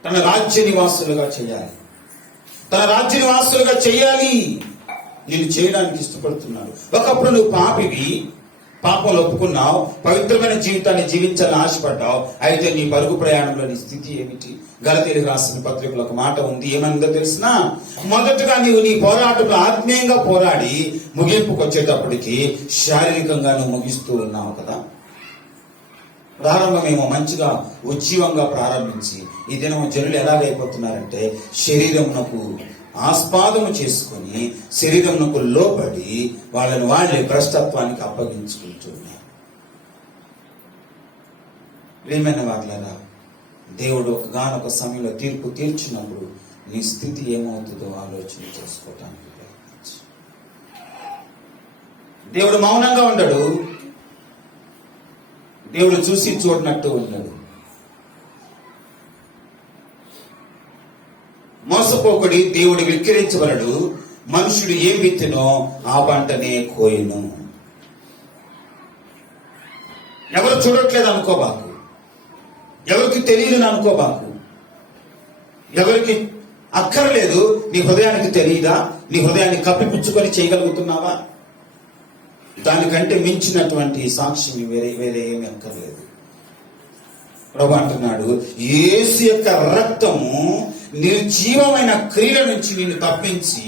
తన రాజ్య నివాసులుగా చేయాలి. తన రాజ్య నివాసులుగా చేయాలి. నిన్ను చేయడానికి ఇష్టపడుతున్నాడు. ఒకప్పుడు నువ్వు పాపంలో ఒప్పుకున్నావు, పవిత్రమైన జీవితాన్ని జీవించాలని ఆశపడ్డావు. అయితే నీ పరుగు ప్రయాణంలో నీ స్థితి ఏమిటి? గలతీయులకు రాసిన పత్రికలో ఒక మాట ఉంది, ఏమనిందో తెలిసినా, మొదటగా నీవు నీ పోరాటంలో ఆత్మీయంగా పోరాడి ముగింపుకు వచ్చేటప్పటికి శారీరకంగా నువ్వు ముగిస్తూ ఉన్నావు కదా. ప్రారంభమేమో మంచిగా ఉజ్జీవంగా ప్రారంభించి ఈ దినం జనులు ఎలాగైపోతున్నారంటే శరీరమునకు ఆస్పాదము చేసుకొని శరీరమునకు లోబడి వాళ్ళని వాళ్ళే భ్రష్టత్వానికి అప్పగించుకుంటున్నారు. ప్రియమైన వాళ్ళరా, దేవుడు ఒకగానొక సమయంలో తీర్పు తీర్చినప్పుడు నీ స్థితి ఏమవుతుందో ఆలోచన చేసుకోవటానికి ప్రయత్నించు. దేవుడు మౌనంగా ఉండడు, దేవుడు చూసి చూడనట్టు ఉండడు. మోసపోకుడి, దేవుడు విక్రించబడడు. మనుషుడు ఏం విత్తినో ఆ పంటనే కోయను. ఎవరు చూడట్లేదు అనుకోబాకు, ఎవరికి తెలియదు అనుకోబాకు, ఎవరికి అక్కర్లేదు. నీ హృదయానికి తెలియదా? నీ హృదయాన్ని కప్పిపుచ్చుకొని చేయగలుగుతున్నావా? దానికంటే మించినటువంటి సాక్షిని వేరే ఏమి అక్కర్లేదు. ప్రభు అంటున్నాడు, యేసు యొక్క రక్తము నిర్జీవమైన క్రియల నుంచి నిన్ను తప్పించి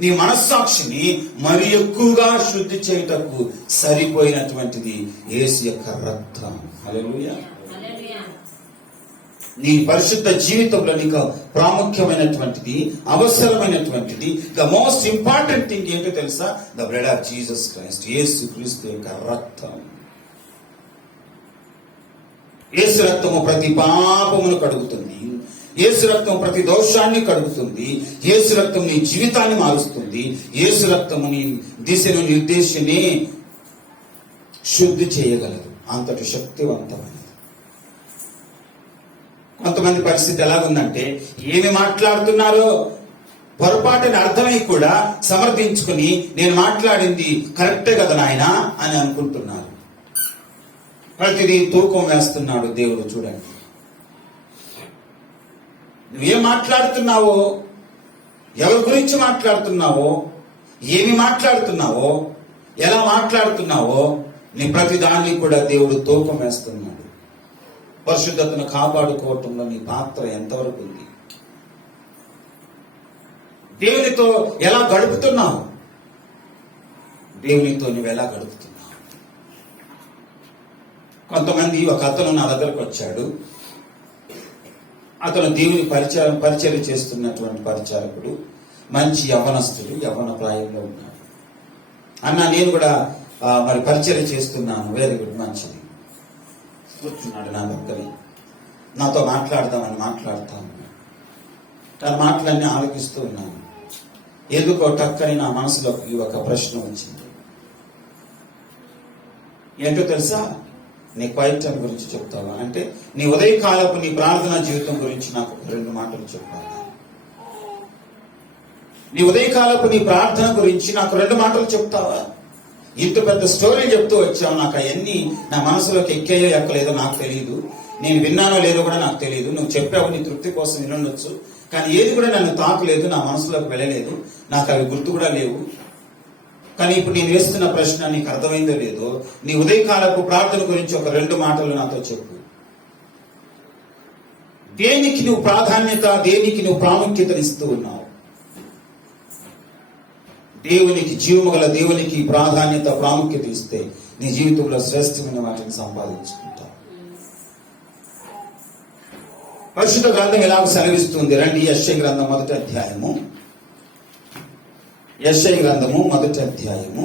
నీ మనస్సాక్షిని మరి ఎక్కువగా శుద్ధి చేయుటకు సరిపోయినటువంటిది యేసు యొక్క రక్తం. హల్లెలూయా. నీ పరిశుద్ధ జీవితంలో నీకు ప్రాముఖ్యమైనటువంటిది, అవసరమైనటువంటిది, ద మోస్ట్ ఇంపార్టెంట్ థింగ్ ఏంటో తెలుసా? The blood of Jesus Christ, యేసు క్రీస్తు యొక్క రక్తం. యేసు రక్తము ప్రతి పాపమును కడుగుతుంది. యేసు రక్తం ప్రతి దోషాన్ని కడుగుతుంది. యేసు రక్తం నీ జీవితాన్ని మారుస్తుంది. యేసు రక్తము నీ దిశను నిర్దేశిని శుద్ధి చేయగలదు. అంతటి శక్తివంతమైనది. కొంతమంది పరిస్థితి ఎలాగుందంటే, ఏమి మాట్లాడుతున్నారో పొరపాటుని అర్థమై కూడా సమర్థించుకుని నేను మాట్లాడింది కరెక్టే కదా నాయనా అని అనుకుంటున్నారు. ప్రతిదీ తూకం వేస్తున్నాడు దేవుడు. చూడండి, నువ్వేం మాట్లాడుతున్నావో, ఎవరి గురించి మాట్లాడుతున్నావో, ఏమి మాట్లాడుతున్నావో, ఎలా మాట్లాడుతున్నావో, నీ ప్రతి దాన్ని కూడా దేవుడు తూకం వేస్తున్నాడు. పరిశుద్ధతను కాపాడుకోవటంలో నీ పాత్ర ఎంతవరకు ఉంది? దేవునితో ఎలా గడుపుతున్నావు? దేవునితో నువ్వు ఎలా గడుపుతున్నావు? కొంతమంది, ఒక అతను నా దగ్గరకు వచ్చాడు. అతను దేవుని పరిచయం చేస్తున్నటువంటి పరిచారకుడు, మంచి యవ్వనస్తుడు, యవ్వన ప్రాయంలో ఉన్నాడు. అన్న, నేను కూడా మరి పరిచయం చేస్తున్నాను. వెరీ గుడ్, మంచిది. కూర్చున్నాడు నా దగ్గర, నాతో మాట్లాడదామని మాట్లాడతాను. తన మాటలన్నీ ఆలోచిస్తూ ఉన్నాను. ఎందుకో టక్కని నా మనసులోకి ఒక ప్రశ్న వచ్చింది. ఏంటో తెలుసా? నీ క్వైట్ టైం గురించి చెప్తావా అంటే, నీ ఉదయకాలపు నీ ప్రార్థనా జీవితం గురించి నాకు 2 మాటలు చెప్పాలి. నీ ఉదయకాలపు నీ ప్రార్థన గురించి నాకు 2 మాటలు చెప్తావా? ఇంత పెద్ద స్టోరీ చెప్తూ వచ్చావు. నాకు అవన్నీ నా మనసులోకి ఎక్కాయో ఎక్కలేదో నాకు తెలియదు. నేను విన్నానో లేదో కూడా నాకు తెలియదు. నువ్వు చెప్పావు, నీ తృప్తి కోసం వినుండొచ్చు, కానీ ఏది కూడా నన్ను తాకలేదు, నా మనసులోకి వెళ్ళలేదు, నాకు అవి గుర్తు కూడా లేవు. కానీ ఇప్పుడు నేను వేస్తున్న ప్రశ్న నీకు అర్థమైందో లేదో, నీ ఉదయకాలపు ప్రార్థన గురించి ఒక 2 మాటలు నాతో చెప్పు. దేనికి నువ్వు ప్రాధాన్యత, దేనికి నువ్వు ప్రాముఖ్యతనిస్తూ ఉన్నావు? దేవునికి, జీవము గల దేవునికి ప్రాధాన్యత, ప్రాముఖ్యత ఇస్తే నీ జీవితంలో శ్రేష్టమైన వాటిని సంపాదించుకుంటావు. పరిశుద్ధ గ్రంథం ఎలాగ సెలవిస్తుంది? రండి, యెషయా గ్రంథం 1వ అధ్యాయము. యెషయా గ్రంథము 1వ అధ్యాయము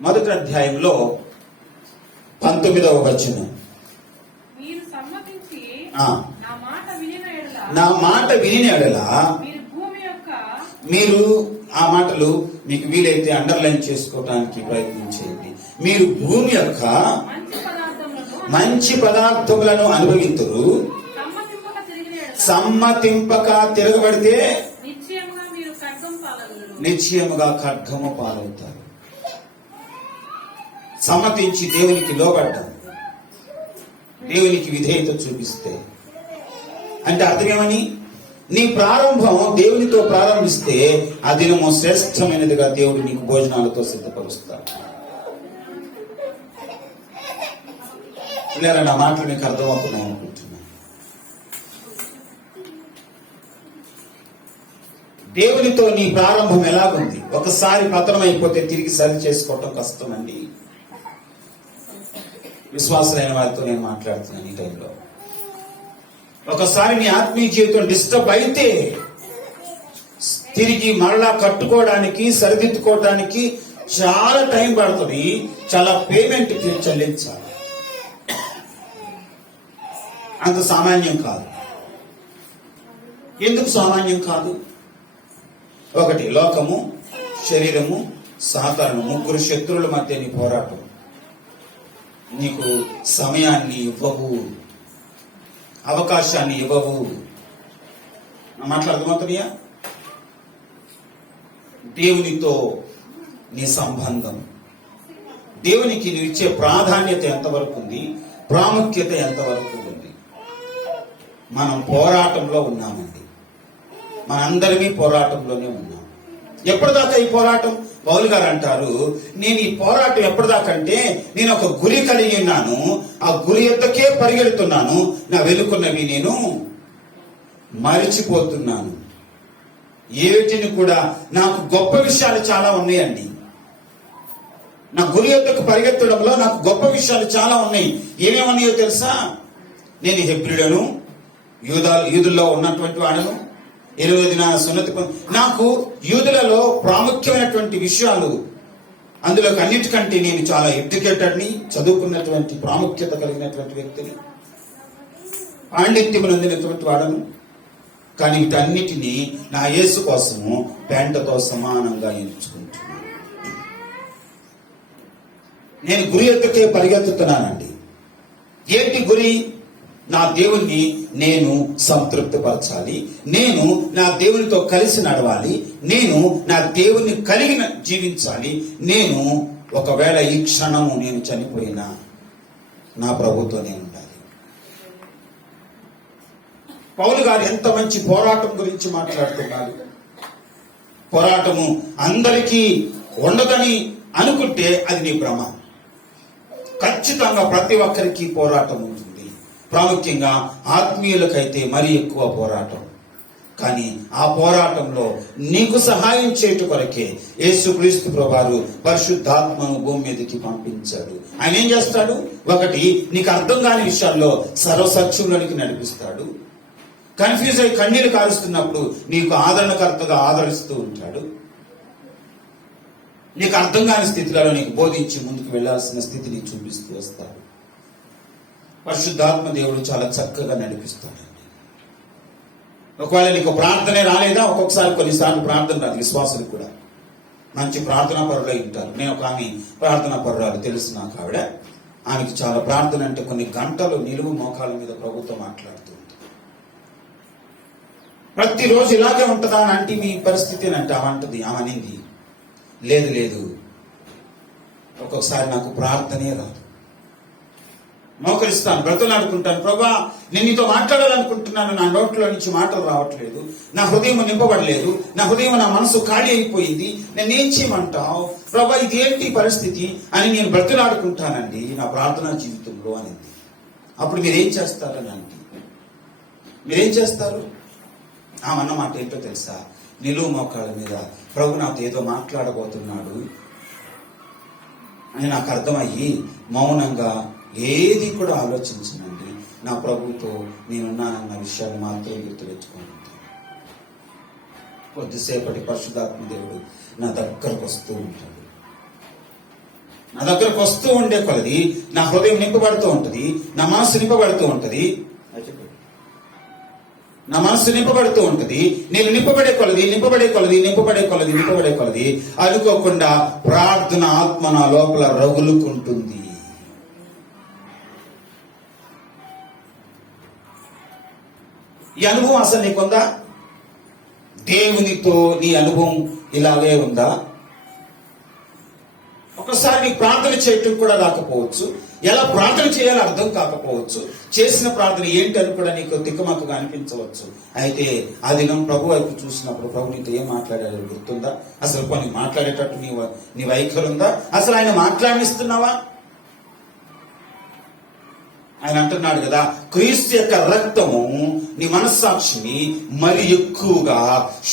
1వ అధ్యాయంలో 19వ వచనం. నా మాట విని ఎడల మీరు, ఆ మాటలు మీకు వీలైతే అండర్లైన్ చేసుకోవడానికి ప్రయత్నించండి. మీరు భూమి యొక్క మంచి పదార్థములను అనుభవింతురు, సమ్మతింపక తిరగబడితే నిశ్చయముగా ఖడ్గము పాలవుతారు. సమ్మతించి దేవునికి లోబడ్డం, దేవునికి విధేయత చూపిస్తే అంటే అర్థమేమని? నీ ప్రారంభం దేవునితో ప్రారంభిస్తే ఆ దినము శ్రేష్టమైనదిగా దేవుడు నీకు భోజనాలతో సిద్ధపరుస్తాడు. లేదా నా మాటలు మీకు అర్థమవుతున్నాయి అనుకుంటున్నాను. దేవునితో నీ ప్రారంభం ఎలాగుంది? ఒకసారి పతనం అయిపోతే తిరిగి సరి చేసుకోవటం కష్టం అండి. విశ్వాసులైన వారితో నేను మాట్లాడుతున్నాను ఈ టైంలో. ఒకసారి నీ ఆత్మీయ జీవితం డిస్టర్బ్ అయితే తిరిగి మరలా కట్టుకోవడానికి, సరిదిద్దుకోవడానికి చాలా టైం పడుతుంది. చాలా పేమెంట్ చెల్లించాలి. అంత సామాన్యం కాదు. ఎందుకు సామాన్యం కాదు? ఒకటి, లోకము, శరీరము, సాతాను, ముగ్గురు శత్రువుల మధ్య నీ పోరాటం. నీకు సమయాన్ని ఇవ్వవు, అవకాశాన్ని ఇవ్వవు. నా మాటలు అర్థమవుతున్నాయా? దేవునితో నీ సంబంధం, దేవునికి నువ్వు ఇచ్చే ప్రాధాన్యత ఎంతవరకు ఉంది, ప్రాముఖ్యత ఎంతవరకు ఉంది? మనం పోరాటంలో ఉన్నామండి. మనందరినీ పోరాటంలోనే ఉన్నాం. ఎప్పటిదాకా ఈ పోరాటం? పౌలు గారు అంటారు, నేను ఈ పోరాటం ఎప్పటిదాకా అంటే నేను ఒక గురి కలిగి ఉన్నాను, ఆ గురి ఎద్దకే పరిగెడుతున్నాను, నా వెనుకున్నవి నేను మరిచిపోతున్నాను. ఏటిని కూడా నాకు గొప్ప విషయాలు చాలా ఉన్నాయండి. నా గురి ఎద్దకు పరిగెత్తడంలో నాకు గొప్ప విషయాలు చాలా ఉన్నాయి. ఏమేమన్నాయో తెలుసా? నేను హెబ్రీయుడను, యూదుల్లో ఉన్నటువంటి వాడను, 20 దినాల సున్నతి నాకు యూదులలో ప్రాముఖ్యమైనటువంటి విషయాలు, అందులో అన్నిటికంటే నేను చాలా ఎడ్యుకేటెడ్ని, చదువుకున్నటువంటి ప్రాముఖ్యత కలిగినటువంటి వ్యక్తిని, పాండిత్యం అందినటువంటి వాడను. కానీ వీటన్నిటినీ నా యేసు కోసము పెంటతో సమానంగా ఎంచుకుంటున్నాను. నేను గురి ఎద్దకే పరిగెత్తుతున్నానండి. ఏంటి గురి? నా దేవుణ్ణి నేను సంతృప్తిపరచాలి, నేను నా దేవునితో కలిసి నడవాలి, నేను నా దేవుని కలిగిన జీవించాలి. నేను ఒకవేళ ఈ క్షణము నేను చనిపోయినా నా ప్రభుతోనే ఉండాలి. పౌలు గారు ఎంత మంచి పోరాటం గురించి మాట్లాడుతున్నారు. పోరాటము అందరికీ ఉండదని అనుకుంటే అది నీ భ్రమ. ఖచ్చితంగా ప్రతి ఒక్కరికి పోరాటం ఉంటుంది. ప్రాముఖ్యంగా ఆత్మీయులకైతే మరీ ఎక్కువ పోరాటం. కానీ ఆ పోరాటంలో నీకు సహాయం చేయట కొరకే యేసుక్రీస్తు ప్రభువారు పరిశుద్ధాత్మను భూమి మీదకి పంపించాడు. ఆయన ఏం చేస్తాడు? ఒకటి, నీకు అర్థం కాని విషయాల్లో సర్వసత్యంలోనికి నడిపిస్తాడు. కన్ఫ్యూజ్ అయి కన్నీళ్లు కారుస్తున్నప్పుడు నీకు ఆదరణకర్తగా ఆదరిస్తూ ఉంటాడు. నీకు అర్థం కాని స్థితిలో నీకు బోధించి ముందుకు వెళ్లాల్సిన స్థితిని చూపిస్తూ వస్తాడు. పరిశుద్ధాత్మ దేవుడు చాలా చక్కగా నడిపిస్తాడండి. ఒకవేళ నీకు ప్రార్థనే రాలేదా? ఒక్కొక్కసారి కొన్నిసార్లు ప్రార్థన రాదు. విశ్వాసులకు కూడా మంచి ప్రార్థనా పరులై ఉంటారు. నేను ఒక ఆమె ప్రార్థనా పరురాలు తెలుసు నాకు. ఆమెకి చాలా ప్రార్థన అంటే కొన్ని గంటలు నిలువు మోకాళ్ళ మీద ప్రభుతో మాట్లాడుతూ ఉంటుంది. ప్రతిరోజు ఇలాగే ఉంటుందా అని అంటే మీ పరిస్థితి అంటే అవంటది. ఆమె అనింది, లేదు ఒక్కొక్కసారి నాకు ప్రార్థనే రాదు. మోకరిస్తాను, బ్రతులాడుకుంటాను, ప్రభా నేను నీతో మాట్లాడాలనుకుంటున్నాను, నా నోట్లో నుంచి మాటలు రావట్లేదు, నా హృదయం నింపబడలేదు, నా హృదయం నా మనసు ఖాళీ అయిపోయింది, నేనేం చేయమంటావు ప్రభా, ఇది ఏంటి పరిస్థితి అని నేను బ్రతులాడుకుంటానండి నా ప్రార్థనా జీవితంలో అనేది. అప్పుడు మీరేం చేస్తారని అంటే మీరేం చేస్తారు? ఆమెన్న మాట ఏంటో తెలుసా? నిలువు మోకాళ్ళ మీద ప్రభు నాతో ఏదో మాట్లాడబోతున్నాడు అని నాకు అర్థమయ్యి మౌనంగా ఏది కూడా ఆలోచించనండి, నా ప్రభుతో నేనున్నానన్న విషయాన్ని మాత్రం గుర్తు తెచ్చుకుంటాను. కొద్దిసేపటి పరిశుద్ధాత్మ దేవుడు నా దగ్గరకు వస్తూ ఉంటాడు. నా దగ్గరకు వస్తూ ఉండే కొలది నా హృదయం నింపబడుతూ ఉంటుంది, నా మనసు నింపబడుతూ ఉంటుంది, నా మనసు నింపబడుతూ ఉంటుంది. నేను నింపబడే కొలది అనుకోకుండా ప్రార్థన ఆత్మ నా లోపల రగులుకుంటుంది. ఈ అనుభవం అసలు నీకుందా? దేవునితో నీ అనుభవం ఇలాగే ఉందా? ఒకసారి నీ ప్రార్థన చేయటం కూడా రాకపోవచ్చు, ఎలా ప్రార్థన చేయాలో అర్థం కాకపోవచ్చు, చేసిన ప్రార్థన ఏంటి అని కూడా నీకు తిక్కమక్కగా అనిపించవచ్చు. అయితే ఆ దినం ప్రభు వైపు చూసినప్పుడు ప్రభు నీతో ఏం మాట్లాడాడో గుర్తుందా? అసలు కొన్ని మాట్లాడేటట్టు నీ వైఖరి ఉందా? అసలు ఆయన మాట్లాడిస్తున్నావా? ఆయన అంటున్నాడు కదా, క్రీస్తు యొక్క రక్తము నీ మనస్సాక్షిని మరి ఎక్కువగా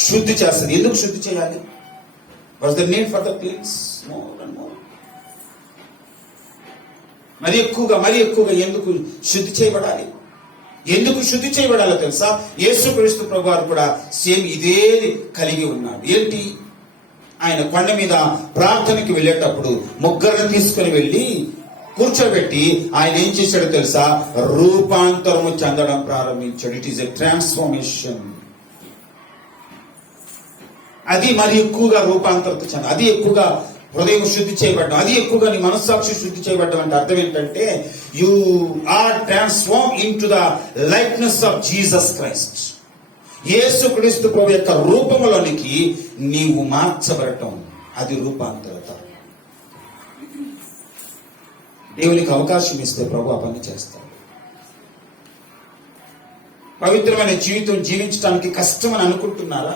శుద్ధి చేస్తుంది. ఎందుకు శుద్ధి చేయాలి? What's the need for the cleans more and more? మరి ఎక్కువగా ఎందుకు శుద్ధి చేయబడాలి? ఎందుకు శుద్ధి చేయబడాలో తెలుసా? యేసుక్రీస్తు ప్రభు వారు కూడా సేమ్ ఇదే కలిగి ఉన్నాడు. ఏంటి? ఆయన కొండ మీద ప్రార్థనకి వెళ్ళేటప్పుడు ముగ్గురిని తీసుకుని వెళ్ళి కూర్చోబెట్టి ఆయన ఏం చేశాడో తెలుసా? రూపాంతరము చెందడం ప్రారంభించాడు. It is a transformation. అది మరి ఎక్కువగా రూపాంతరత చెంద, అది ఎక్కువగా హృదయం శుద్ధి చేయబడ్డం, అది ఎక్కువగా నీ మనస్సాక్షి శుద్ధి చేయబడ్డం. అంటే అర్థం ఏంటంటే you are transform into the likeness of Jesus Christ. యేసుక్రీస్తు ప్రభు యొక్క రూపంలోనికి నీవు మార్చబడటం, అది రూపాంతరత. దేవునికి అవకాశం ఇస్తే ప్రభు ఆ పని చేస్తాడు. పవిత్రమైన జీవితం జీవించడానికి కష్టమని అనుకుంటున్నారా?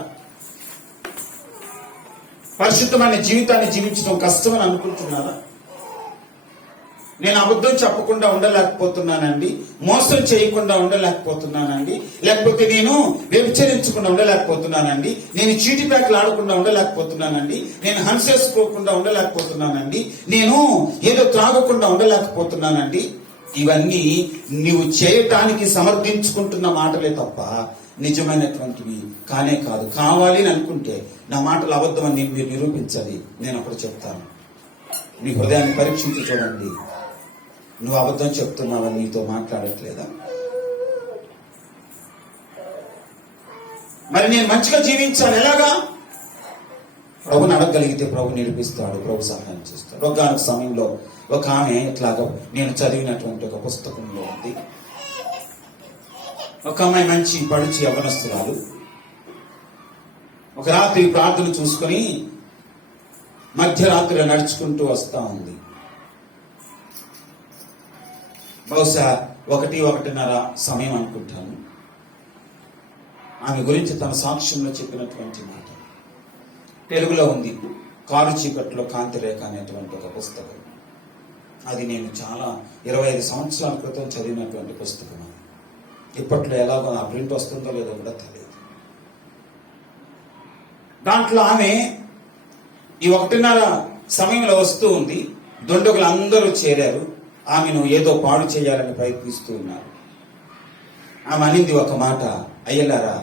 పరిశుద్ధమైన జీవితాన్ని జీవించడం కష్టమని అనుకుంటున్నారా? నేను అబద్ధం చెప్పకుండా ఉండలేకపోతున్నానండి, మోసం చేయకుండా ఉండలేకపోతున్నానండి, లేకపోతే నేను వ్యభిచరించకుండా ఉండలేకపోతున్నానండి, నేను చీటి ప్యాక్లు ఆడకుండా ఉండలేకపోతున్నానండి, నేను హంసేసుకోకుండా ఉండలేకపోతున్నానండి, నేను ఏదో త్రాగకుండా ఉండలేకపోతున్నానండి. ఇవన్నీ నీవు చేయటానికి సమర్థించుకుంటున్న మాటలే తప్ప నిజమైనటువంటివి కానే కాదు. కావాలి అని అనుకుంటే నా మాటలు అబద్ధమని మీరు నిరూపించాలి. నేను అప్పుడు చెప్తాను. నీ హృదయాన్ని పరీక్షించి చూడండి. నువ్వు అబద్ధం చెప్తున్నావని నీతో మాట్లాడట్లేదా? మరి నేను మంచిగా జీవించాను ఎలాగా? ప్రభుని అడగగలిగితే ప్రభు నిరూపిస్తాడు, ప్రభు సహాయం చేస్తాడు. ఒకనొక సమయంలో ఒక ఆమె ఇట్లాగా నేను చదివినటువంటి ఒక పుస్తకంలో ఉంది. ఒక అమ్మాయి మంచి పడిచి యవనస్తురాలు ఒక రాత్రి ప్రార్థన చూసుకొని మధ్యరాత్రిలో నడుచుకుంటూ వస్తా ఉంది. బహుశా 1-1:30 సమయం అనుకుంటాను. ఆమె గురించి తన సాక్ష్యంలో చెప్పినటువంటి మాట తెలుగులో ఉంది. కారు చీకట్లో కాంతి రేఖ అనేటువంటి ఒక పుస్తకం. అది నేను చాలా 25 సంవత్సరాల క్రితం చదివినటువంటి పుస్తకం. ఇప్పట్లో ఎలాగో ఆ ప్రింట్ వస్తుందో లేదో కూడా తెలియదు. దాంట్లో ఆమె ఈ 1:30 సమయంలో వస్తూ ఉంది. దొండగులు అందరూ చేరారు. ఆమెను ఏదో పాడు చేయాలని ప్రయత్నిస్తూ ఉన్నారు. ఆమె అనింది ఒక మాట, అయ్యలారా,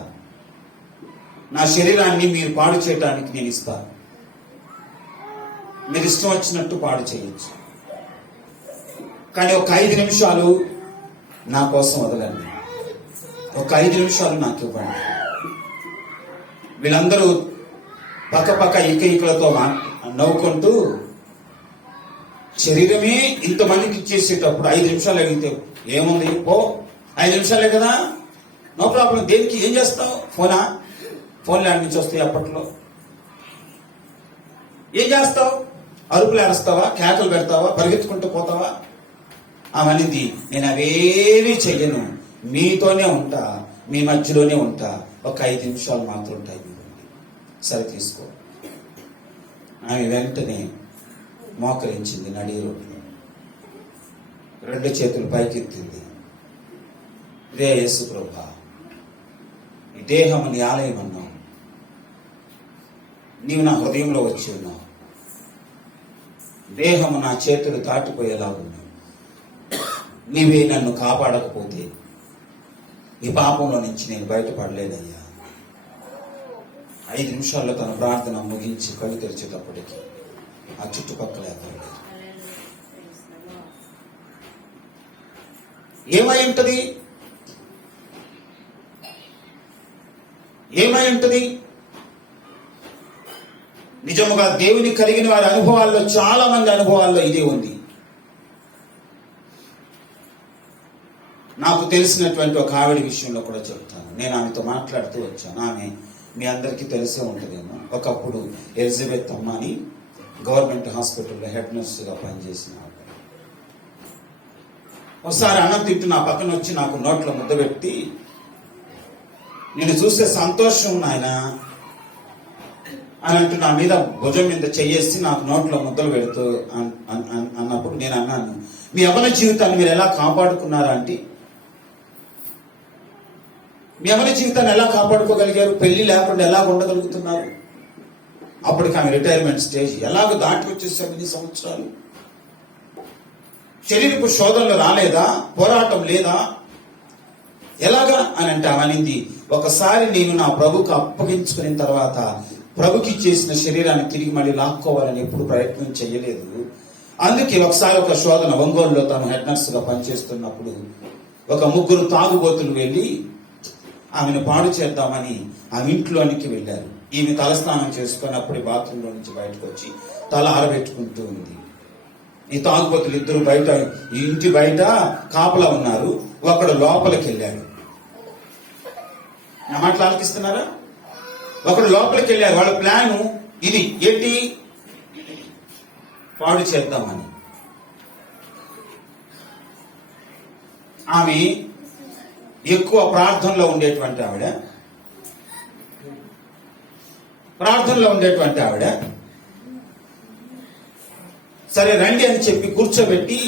నా శరీరాన్ని మీరు పాడు చేయడానికి నేను ఇస్తాను. మీరు ఇష్టం వచ్చినట్టు పాడు చేయొచ్చు, కానీ ఒక 5 నిమిషాలు నా కోసం వదలండి. ఒక 5 నిమిషాలు నాకు ఇవ్వండి. వీళ్ళందరూ పక్క ఇకలతో నవ్వుకుంటూ, శరీరమే ఇంతమందికి ఇచ్చేసేటప్పుడు 5 నిమిషాలు అడిగితే ఏముంది, పో 5 నిమిషాలే కదా, నో ప్రాబ్లం. దేనికి ఏం చేస్తావు? ఫోన్ ల్యాండ్ నుంచి వస్తాయి అప్పట్లో. ఏం చేస్తావు? అరుపులు ఏరుస్తావా? కేకలు పెడతావా? పరిగెత్తుకుంటూ పోతావా? ఆమెనింది, నేను అవేవి చెయ్యను, మీతోనే ఉంటా, మీ మధ్యలోనే ఉంటా, ఒక 5 నిమిషాలు మాత్రం టైం ఇవ్వండి, సరే తీసుకో. ఆమె వెంటనే మోకరించింది. నడి రోడ్లో 2 చేతులు పైకెత్తింది. రే యేసు ప్రభా, ఈ దేహము నీ ఆలయం అన్నావు, నీవు నా హృదయంలో వచ్చి ఉన్నావు. దేహము నా చేతులు దాటిపోయేలా ఉన్నావు. నీవే నన్ను కాపాడకపోతే ఈ పాపంలో నుంచి నేను బయటపడలేదయ్యా. 5 నిమిషాల్లో తన ప్రార్థన ముగించి కళ్ళు తెరిచేటప్పటికి ఆ చుట్టుపక్కల ఎవరు లేరు. ఏమై ఉంటది? నిజముగా దేవుని కలిగిన వారి అనుభవాల్లో, చాలా మంది అనుభవాల్లో ఇదే ఉంది. నాకు తెలిసినటువంటి ఒక ఆవిడ విషయంలో కూడా చెప్తాను. నేను ఆమెతో మాట్లాడుతూ వచ్చాను. ఆమె మీ అందరికీ తెలిసే ఉంటుందేమో. ఒకప్పుడు ఎలిజబెత్ అమ్మ అని గవర్నమెంట్ హాస్పిటల్లో హెడ్ నర్సుగా పనిచేసిన ఆవిడ. ఒకసారి అన్నం తింటూ నా పక్కన వచ్చి నాకు నోట్లో ముద్ద పెట్టి, నేను చూస్తే సంతోషం నాయన అని అంటూ నా మీద భుజం మీద చెయ్యేసి నాకు నోట్లో ముద్దలు పెడుతూ అన్నప్పుడు నేను అన్నాను, మీ యవ్వన జీవితాన్ని మీరు ఎలా కాపాడుకున్నారా అంటే? మీ యవ్వన జీవితాన్ని ఎలా కాపాడుకోగలిగారు? పెళ్లి లేకుండా ఎలా ఉండగలుగుతున్నారు? అప్పటికి ఆమె రిటైర్మెంట్ స్టేజ్ ఎలాగో దాటి వచ్చేసారు 8 సంవత్సరాలు. శరీరపు శోధనలు రాలేదా? పోరాటం లేదా? ఎలాగా అని అంటే అవనింది, ఒకసారి నేను నా ప్రభుకు అప్పగించుకున్న తర్వాత ప్రభుకి చేసిన శరీరాన్ని తిరిగి మళ్ళీ లాక్కోవాలని ఎప్పుడు ప్రయత్నం చేయలేదు. అందుకే ఒకసారి ఒక శోధన, ఒంగోలులో తను హెడ్ నర్స్ గా పనిచేస్తున్నప్పుడు ఒక 3 తాగుబోతులు వెళ్ళి ఆమెను పాడు చేద్దామని ఆమె ఇంట్లోనికి వెళ్ళారు. ఈమె తలస్నానం చేసుకున్నప్పుడు బాత్రూంలో నుంచి బయటకు వచ్చి తల ఆరబెట్టుకుంటూ ఉంది. ఈ తాగుబోతులు 2 బయట, ఇంటి బయట కాపలా ఉన్నారు. ఒకడు లోపలికి వెళ్ళాడు. నా మాటలు ఆలకిస్తున్నారా? ఒకడు లోపలికి వెళ్ళారు. వాళ్ళ ప్లాను ఇది ఏంటి? పాడు చేద్దామని. ఆమె ఎక్కువ ప్రార్థనలో ఉండేటువంటి ఆవిడ సరే రండి అని చెప్పి కూర్చోబెట్టి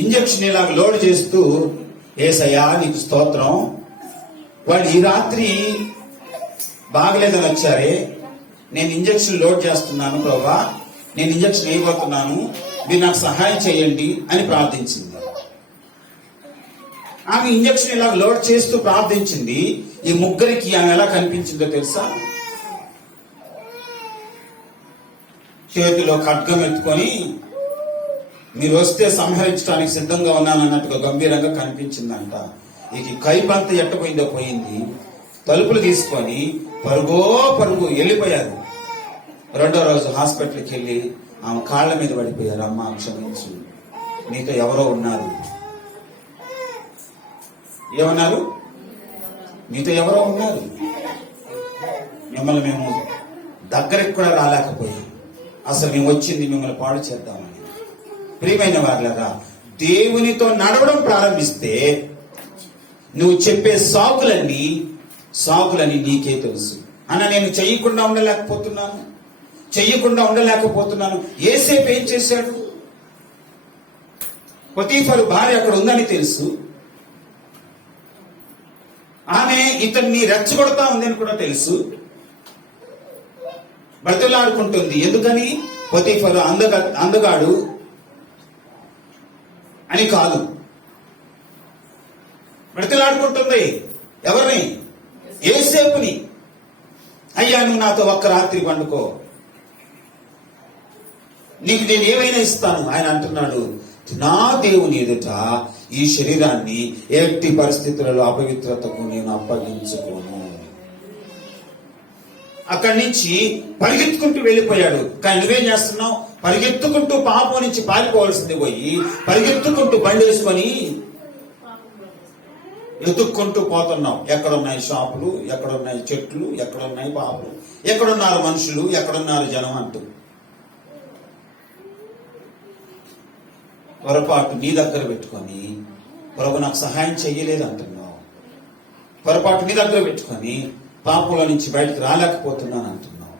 ఇంజక్షన్ ఇలాగ లోడ్ చేస్తూ, యేసయ్యా నీకు స్తోత్రం, వాళ్ళు ఈ రాత్రి బాగలేదని వచ్చారే, నేను ఇంజక్షన్ లోడ్ చేస్తున్నాను ప్రభా, నేను ఇంజక్షన్ వేయబోతున్నాను, మీరు నాకు సహాయం చేయండి అని ప్రార్థించింది. ఆమె ఇంజక్షన్ ఇలా లోడ్ చేస్తూ ప్రార్థించింది. ఈ 3కి ఆమె ఎలా కనిపించిందో తెలుసా? చేతిలో ఖడ్గం ఎత్తుకొని మీరు వస్తే సంహరించడానికి సిద్ధంగా ఉన్నాను అన్నట్టుగా గంభీరంగా కనిపించిందంట. ఇక కైపంత ఎట్టపోయిందో పోయింది. తలుపులు తీసుకొని పరుగు వెళ్ళిపోయారు. 2వ రోజు హాస్పిటల్కి వెళ్ళి ఆమె కాళ్ళ మీద పడిపోయారు. అమ్మ క్షమించు, నీతో ఎవరో ఉన్నారు. ఏమన్నారు? మీతో ఎవరో ఉన్నారు. మిమ్మల్ని మేము దగ్గరికి కూడా రాలేకపోయాం. అసలు మేము వచ్చింది మిమ్మల్ని పాడు చేద్దామని. ప్రియమైన వారులారా, దేవునితో నడవడం ప్రారంభిస్తే నువ్వు చెప్పే సాకులని నీకే తెలుసు. అన్న నేను చెయ్యకుండా ఉండలేకపోతున్నాను. యేసేపు ఏం చేశాడు? పొతీఫరు భార్య అక్కడ ఉందని తెలుసు. ఆమె ఇతన్ని రెచ్చగొడతా ఉందని కూడా తెలుసు. బ్రతిలాడుకుంటుంది. ఎందుకని? పొతీఫరు అందగాడు అని కాదు, బ్రతిలాడుకుంటుంది. ఎవరిని? యేసేపుని. అయ్యా నువ్వు నాతో ఒక్క రాత్రి పండుకో, నీకు నేను ఏమైనా ఇస్తాను. ఆయన అంటున్నాడు, నా దేవుని ఎదుట ఈ శరీరాన్ని ఎట్టి పరిస్థితులలో అపవిత్రతకు నేను అప్పగించుకోను. అక్కడి నుంచి పరిగెత్తుకుంటూ వెళ్ళిపోయాడు. కానీ నువ్వేం చేస్తున్నావు? పరిగెత్తుకుంటూ పాపం నుంచి పారిపోవాల్సింది పోయి పరిగెత్తుకుంటూ బండి వేసుకొని ఎత్తుక్కుంటూ పోతున్నావు. ఎక్కడున్నాయి షాపులు, ఎక్కడున్నాయి చెట్లు, ఎక్కడున్నాయి పాపలు, ఎక్కడున్నారు మనుషులు, ఎక్కడున్నారు జనం అంటూ పొరపాటు నీ దగ్గర పెట్టుకొని ప్రభు నాకు సహాయం చెయ్యలేదు అంటున్నావు. పొరపాటు నీ దగ్గర పెట్టుకొని పాపంలో నుంచి బయటకు రాలేకపోతున్నాను అంటున్నావు.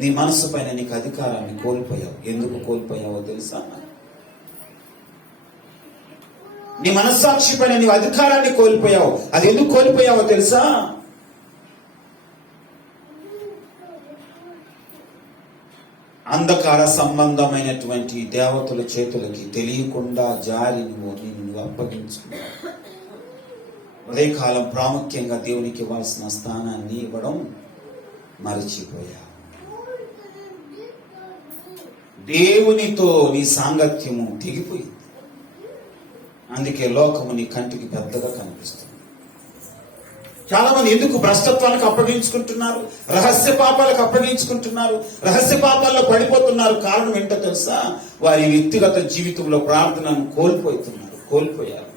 నీ మనస్సు పైన నీకు అధికారాన్ని కోల్పోయావు. ఎందుకు కోల్పోయావో తెలుసా? నీ మనస్సాక్షి పైన నీవు అధికారాన్ని కోల్పోయావు. అది ఎందుకు కోల్పోయావో తెలుసా? అంధకార సంబంధమైనటువంటి దేవతల చేతులకి తెలియకుండా జారి నిన్ను అప్పగించుకున్నావు. ఉదయకాలం ప్రాముఖ్యంగా దేవునికి ఇవ్వాల్సిన స్థానాన్ని ఇవ్వడం మరిచిపోయావు. దేవునితో నీ సాంగత్యము తెగిపోయింది. అందుకే లోకము నీ కంటికి పెద్దగా కనిపిస్తుంది. చాలా మంది ఎందుకు భ్రష్టత్వానికి అప్పగించుకుంటున్నారు? రహస్య పాపాలకు అప్పగించుకుంటున్నారు. రహస్య పాపాల్లో పడిపోతున్నారు. కారణం ఏంటో తెలుసా? వారి వ్యక్తిగత జీవితంలో ప్రార్థనను కోల్పోయారు.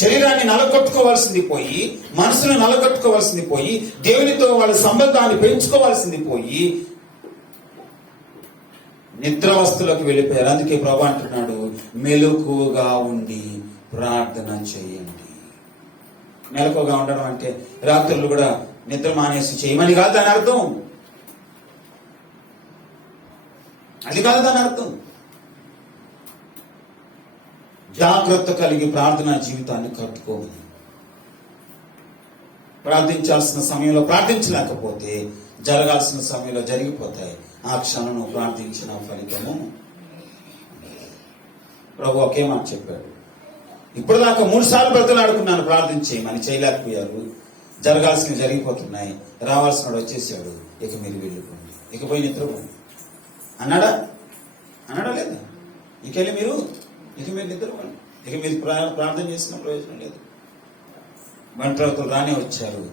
శరీరాన్ని నలగొట్టుకోవాల్సింది పోయి, మనసును నలగొట్టుకోవాల్సింది పోయి, దేవునితో వాళ్ళ సంబంధాన్ని పెంచుకోవాల్సింది పోయి నిద్రావస్థలోకి వెళ్ళిపోయారు. అందుకే ప్రభు అంటున్నాడు, మెలకువగా ఉండి ప్రార్థన చేయండి. మెలకువగా ఉండడం అంటే రాత్రులు కూడా నిద్ర మానేసి చేయమని కాదు దాని అర్థం. అది కాదు దాని అర్థం. జాగ్రత్త కలిగి ప్రార్థనా జీవితాన్ని కట్టుకోమని. ప్రార్థించాల్సిన సమయంలో ప్రార్థించలేకపోతే జరగాల్సిన సమయంలో జరిగిపోతాయి. ఆ క్షణం నువ్వు ప్రార్థించిన ఫలితము. ప్రభు ఒకే మాట చెప్పాడు, ఇప్పుడు దాకా 3 సార్లు బ్రతలాడుకున్నాను ప్రార్థించేయమని, చేయలేకపోయారు. జరగాల్సినవి జరిగిపోతున్నాయి, రావాల్సిన వచ్చేసాడు, ఇక మీరు వెళ్ళిపోండి, ఇక పోయి నిద్రపోండి అన్నాడా? లేదా? ఇక మీరు నిద్రపోండి, ఇక మీరు ప్రార్థన చేసిన ప్రయోజనం లేదు. బంట్రాతులు రానే వచ్చారు,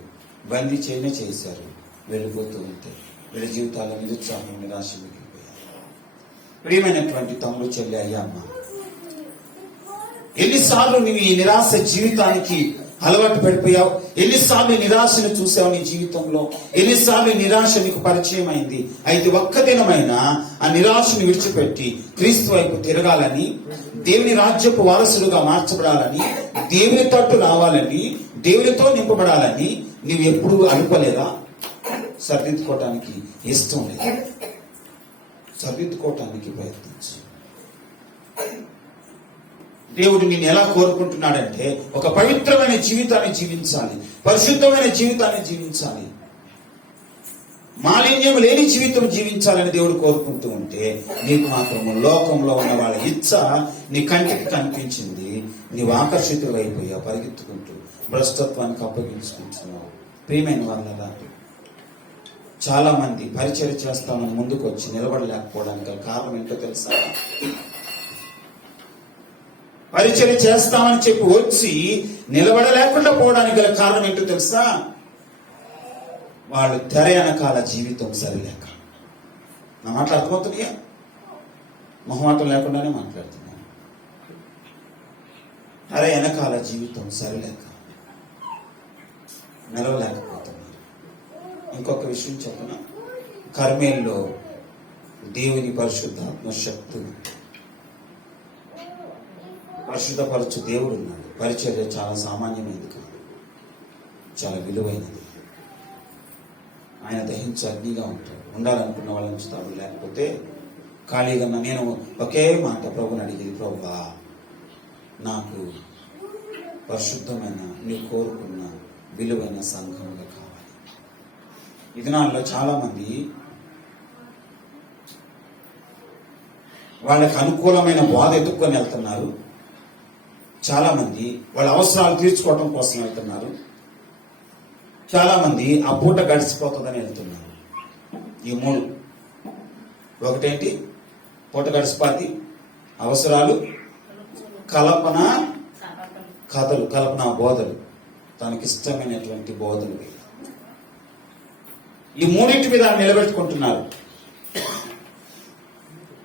బందీ చేయనే చేశారు, వెళ్ళిపోతూ ఉంటే వీళ్ళ జీవితాల్లో నిరుత్సాహం నిరాశ మిగిలిపోయారు. ప్రియమైనటువంటి తమ్ముడు, చెల్లి, అయ్యా, అమ్మ, ఎన్నిసార్లు నువ్వు ఈ నిరాశ జీవితానికి అలవాటు పడిపోయావు? ఎన్నిసార్లు నిరాశను చూసావు నీ జీవితంలో? ఎన్నిసార్లు నిరాశ నీకు పరిచయం అయింది? అయితే ఒక్క దినమైనా ఆ నిరాశను విడిచిపెట్టి క్రీస్తు వైపు తిరగాలని, దేవుని రాజ్యపు వారసులుగా మార్చబడాలని, దేవుని తట్టు రావాలని, దేవునితో నింపబడాలని నీవు ఎప్పుడు అనుకోలేదా? సరిదిద్దుకోవటానికి ఇష్టం లేదు, సరిదిద్దుకోవటానికి ప్రయత్నించు. దేవుడు నిన్ను ఎలా కోరుకుంటున్నాడంటే ఒక పవిత్రమైన జీవితాన్ని జీవించాలి, పరిశుద్ధమైన జీవితాన్ని జీవించాలి, మాలిన్యం లేని జీవితం జీవించాలని దేవుడు కోరుకుంటూ ఉంటే నీకు మాత్రము లోకంలో ఉన్న వాళ్ళ ఇచ్చ నీ కంటికి కనిపించింది, నీవు ఆకర్షితులైపోయావు, పరిగెత్తుకుంటూ భ్రష్టత్వానికి అప్పగించుకుంటున్నావు. ప్రియమైన వాళ్ళ చాలా మంది పరిచయం చేస్తామని ముందుకు వచ్చి నిలబడలేకపోవడానికి కారణం ఏంటో తెలుసా? పరిచయం చేస్తామని చెప్పి వచ్చి నిలబడలేకుండా పోవడానికి గల కారణం ఏంటో తెలుసా? వాళ్ళు తెర వెనకాల జీవితం సరిలేక. నా మాట అర్థమవుతున్నాయా? మొహమాటం లేకుండానే మాట్లాడుతున్నాను. తెర వెనకాల జీవితం సరిలేక నిలవలేకపోతున్నారు. ఇంకొక విషయం చెప్పనా? కర్మేల్లో దేవుని పరిశుద్ధాత్మ శక్తి పరిశుద్ధపరచు దేవుడు ఉన్నాడు. పరిచర్య చాలా సామాన్యమైనది కాదు, చాలా విలువైనది. ఆయన దహించు అగ్నిగా ఉంటాడు. ఉండాలనుకున్న వాళ్ళని ఉంచుతాడు, లేకపోతే ఖాళీగా నేను ఒకే మాట ప్రభుని అడిగేది, ప్రభువా నాకు పరిశుద్ధమైన నీవు కోరుకున్న విలువైన సంఘంగా కావాలి. ఈ దినాల్లో చాలా మంది వాళ్ళకి అనుకూలమైన బోధ ఎత్తుక్కొని వెళ్తున్నారు. చాలా మంది వాళ్ళ అవసరాలు తీర్చుకోవటం కోసం వెళ్తున్నారు. చాలా మంది ఆ పూట గడిచిపోతుందని వెళ్తున్నారు. ఈ 3 ఒకటేంటి? పూట గడిచిపోతి, అవసరాలు, కల్పన కథలు, కల్పన బోధలు, తనకిష్టమైనటువంటి బోధలు. ఈ 3 మీద నిలబెట్టుకుంటున్నారు.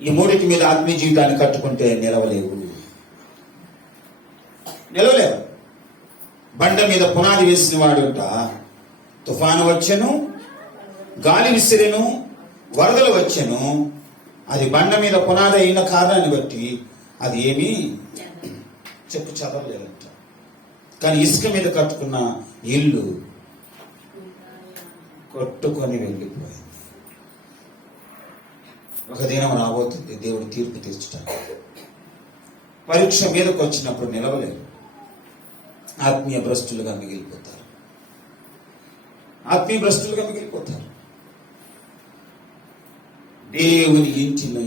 ఈ 3 మీద ఆత్మీయ జీవితాన్ని కట్టుకుంటే నిలవలేవు. బండ మీద పునాది వేసిన వాడుంట తుఫాను వచ్చెను, గాలి విసిరెను, వరదలు వచ్చెను, అది బండ మీద పునాది అయిన కారణాన్ని బట్టి అది ఏమీ చెప్పు చదవలేదంట. కానీ ఇసుక మీద కట్టుకున్న ఇల్లు కొట్టుకొని వెళ్ళిపోయింది. ఒక దినం రాబోతుంది దేవుడు తీర్పు తీర్చడానికి. పరీక్ష మీదకి వచ్చినప్పుడు నిలవలేరు, ఆత్మీయ భ్రష్టులుగా మిగిలిపోతారు. ఆత్మీయ భ్రష్టులుగా మిగిలిపోతారు. దేవుని ఇంటిని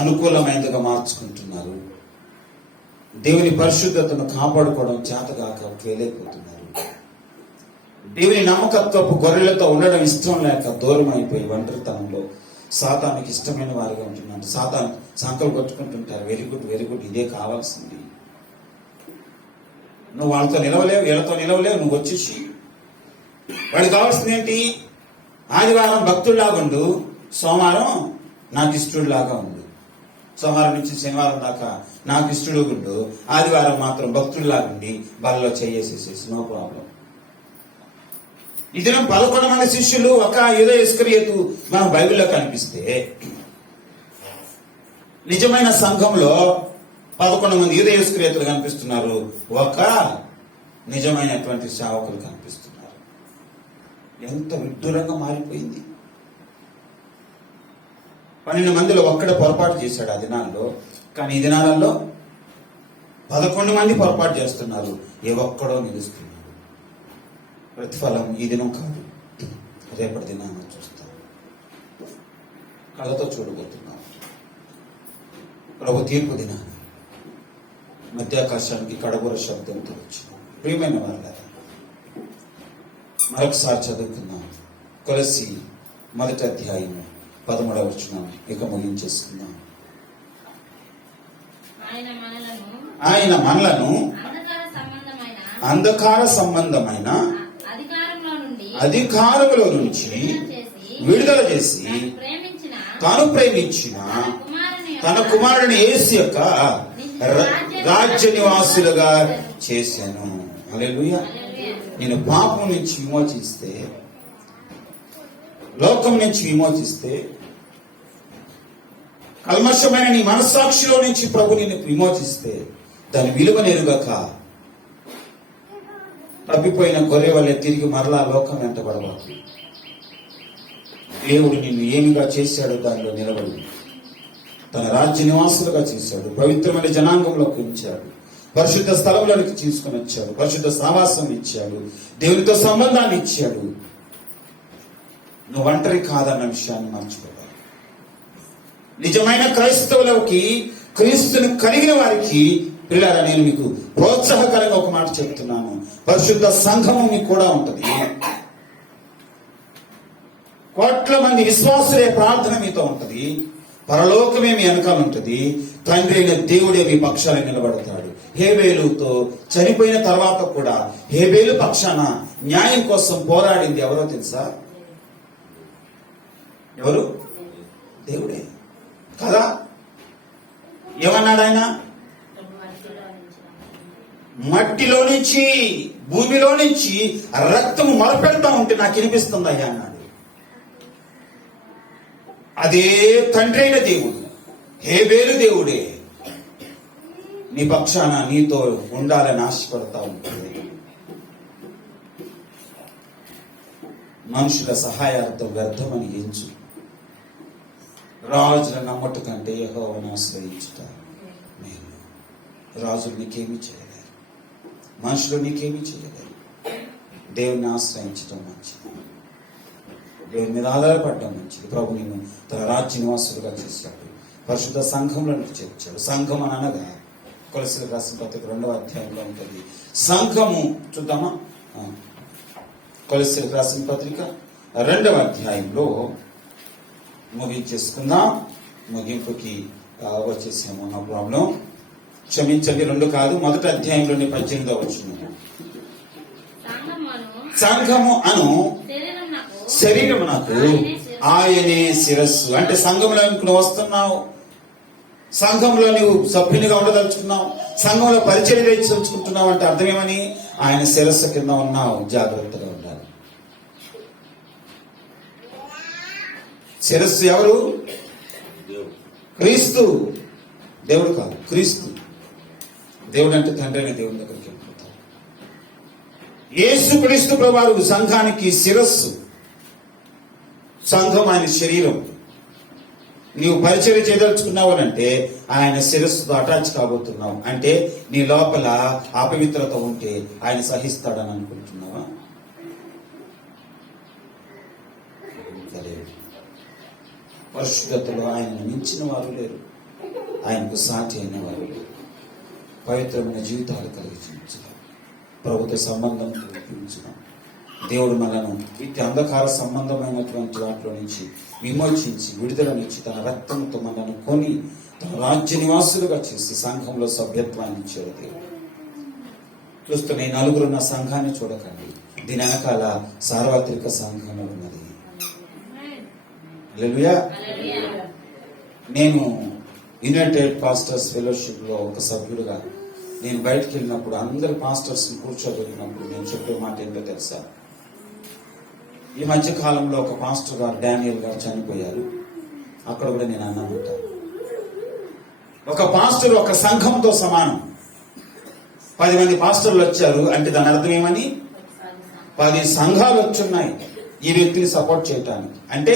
అనుకూలమైనదిగా మార్చుకుంటున్నారు. దేవుని పరిశుద్ధతను కాపాడుకోవడం చేతగాక వేలైపోతున్నారు. దేవుని నమ్మకత్వపు గొర్రెలతో ఉండడం ఇష్టం లేక దూరం అయిపోయి ఒంటరితనంలో సాతానికి ఇష్టమైన వారిగా ఉంటున్నారు. సాతాను సంకలు కొట్టుకుంటుంటారు. వెరీ గుడ్, ఇదే కావాల్సింది. నువ్వు వాళ్ళతో నిలవలేవు, వీళ్ళతో నిలవలేవు, నువ్వు వచ్చేసి వాడికి కావాల్సింది ఏంటి? ఆదివారం భక్తుడిలాగా ఉండు, సోమవారం నాకు ఇష్టడులాగా ఉండు. సోమవారం నుంచి శనివారం దాకా నాకు ఇష్టడు ఉండు, ఆదివారం మాత్రం భక్తుడిలాగా ఉండి బలలో చేసేసేసి నో ప్రాబ్లం. ఈ దినం 11 మంది శిష్యులు ఒక ఏదో ఇస్కరియోతు మన బైబిల్లో కనిపిస్తే నిజమైన సంఘంలో 11 మంది యూదేయుస్క్రియతలు కనిపిస్తున్నారు, ఒక నిజమైనటువంటి సేవకులు కనిపిస్తున్నారు. ఎంత విడ్డూరంగా మారిపోయింది. 12 మందిలో ఒక్కడే పొరపాటు చేశాడు ఆ దినాల్లో, కానీ ఈ దినాలలో 11 మంది పొరపాటు చేస్తున్నారు, ఏ ఒక్కడో నిలుస్తున్నాడు. ప్రతిఫలం ఈ దినం కాదు, రేపటి దినాన్ని చూస్తాం, కళ్ళతో చూడబోతున్నాం. ప్రభు తీర్పు దినాన్ని మధ్యాకాశానికి కడబుర శబ్దంతో వచ్చినాం. ప్రియమైన వారులారా, మరొకసారి చదువుకున్నాం. కొలస్సీ 1వ అధ్యాయం 13వ వచనం ఇక ముగించేసుకున్నాం. ఆయన మనలను అంధకార సంబంధమైన అధికారములో నుంచి విడుదల చేసి తాను ప్రేమించిన తన కుమారుని యేసు యొక్క రాజ్య నివాసులుగా చేశాను. హల్లెలూయా. నేను పాపం నుంచి విమోచిస్తే, లోకం నుంచి విమోచిస్తే, కల్మషమైన నీ మనస్సాక్షిలో నుంచి ప్రభు నిన్ను విమోచిస్తే, దాని విలువ నెరుగక తప్పిపోయిన గొర్రె వల్లే తిరిగి మరలా లోకం వెంటబడవాలి. దేవుడు నిన్ను ఏమిగా చేశాడో దానిలో నిలబడి తన రాజ్య నివాసులుగా చేశాడు. పవిత్రమైన జనాంగంలోకి ఉంచాడు, పరిశుద్ధ స్థలంలోనికి తీసుకుని వచ్చాడు, పరిశుద్ధ సావాసం ఇచ్చాడు, దేవునితో సంబంధాన్ని ఇచ్చాడు. నువ్వు ఒంటరి కాదన్న విషయాన్ని మర్చిపోవాలి. నిజమైన క్రైస్తవులకి, క్రీస్తుని కలిగిన వారికి పిల్లరా, నేను మీకు ప్రోత్సాహకరంగా ఒక మాట చెప్తున్నాను. పరిశుద్ధ సంఘము మీకు కూడా ఉంటది. కోట్ల మంది విశ్వాసులే ప్రార్థన మీతో ఉంటది. పరలోకమే మీ వెనకాల ఉంటుంది. తండ్రి అయిన దేవుడే మీ పక్షాన నిలబడతాడు. హేబేలుతో చనిపోయిన తర్వాత కూడా హేబేలు పక్షాన న్యాయం కోసం పోరాడింది ఎవరో తెలుసా? ఎవరు? దేవుడే కదా. ఏమన్నాడు ఆయన? మట్టిలో నుంచి, భూమిలో నుంచి రక్తం మొరపెడతా ఉంటే నాకు వినిపిస్తుంది అయ్యా అన్నాడు. అదే తండ్రి అయిన దేవుడు, హేబేలు దేవుడే నీ పక్షాన నీతో ఉండాలని ఆశపడతా ఉంటుంది. మనుషుల సహాయార్థం వ్యర్థమని ఎంచు. రాజుల నమ్మట కంటే యెహోవాను ఆశ్రయించుట మేలు. రాజులు నీకేమీ చేయలేరు, మనుషులు నీకేమీ చేయలేరు. దేవుని ఆశ్రయించడం మంచిది, దేవుని మీద ఆధారపడడం మంచిది. ప్రభు నిన్ను తన రాజ్య నివాసులుగా చేశాడు, పరిశుద్ధ సంఘంలో చేర్చాడు. సంఘం అని అనగా కొలస్సీలకు రాసిన పత్రిక 2వ అధ్యాయంలో ఉంటుంది. సంఘము చూద్దామా? కొలస్సీలకు రాసిన పత్రిక 2వ అధ్యాయంలో ముగించేసుకుందాం. ముగింపుకి వచ్చేసాము, నో ప్రాబ్లం. క్షమించండి, 2 కాదు, 1వ అధ్యాయంలోని 18వ వచనం. సంఘము అను శరీరం నాకు ఆయనే శిరస్సు. అంటే సంఘంలోకి నువ్వు వస్తున్నావు, సంఘంలో నువ్వు సభ్యునిగా ఉండదలుచుకున్నావు, సంఘంలో పరిచయం వేయించుకుంటున్నావు అంటే అర్థమేమని? ఆయన శిరస్సు కింద ఉన్నావు, జాగ్రత్తగా ఉండాలి. శిరస్సు ఎవరు? క్రీస్తు. దేవుడు కాదు, క్రీస్తు. దేవుడు అంటే తండ్రి అయిన దేవుని దగ్గరికి వెళ్ళిపోతాడు. యేసు క్రీస్తు ప్రభువు సంఘానికి శిరస్సు, సంఘం ఆయన శరీరం. నీవు పరిచయం చేయదలుచుకున్నావు అంటే ఆయన శిరస్సుతో అటాచ్ కాబోతున్నావు. అంటే నీ లోపల అపవిత్రత ఉంటే ఆయన సహిస్తాడని అనుకుంటున్నావా? పరిశుద్ధతలో ఆయనను మించిన వారు లేరు, ఆయనకు సాటి అయిన వారు లేరు. పవిత్రమైన జీవితాలు కలిగించాలి, ప్రభుత్వ సంబంధం కలిగించడం. దేవుడు మనను ఇట్టి అంధకార సంబంధమైనటువంటి వాటిలో నుంచి విమోచించి విడుదలనిచ్చి తన రక్తంతో మనను కొని తన రాజ్య నివాసులుగా చేసి సంఘంలో సభ్యత్వాన్ని ఇచ్చాడు దేవుడు. చూస్తున్న ఈ 4 ఉన్న సంఘాన్ని చూడకండి, దీని వెనకాల సార్వత్రిక సంఘం ఉన్నది. హల్లెలూయా. నేను యునైటెడ్ పాస్టర్స్ ఫెలోషిప్ లో ఒక సభ్యుడుగా నేను బయటకు వెళ్ళినప్పుడు అందరు పాస్టర్స్ ని కూర్చోబెట్టినప్పుడు నేను చెప్పే మాట ఏంటో తెలుసా? ఈ మధ్య కాలంలో ఒక పాస్టర్ గారు డానియల్ గారు చనిపోయారు. అక్కడ కూడా నేను అన్నమాట, ఒక పాస్టర్ ఒక సంఘంతో సమానం. 10 మంది పాస్టర్లు వచ్చారు అంటే దాని అర్థం ఏమని? 10 సంఘాలు వచ్చున్నాయి ఈ వ్యక్తిని సపోర్ట్ చేయటానికి. అంటే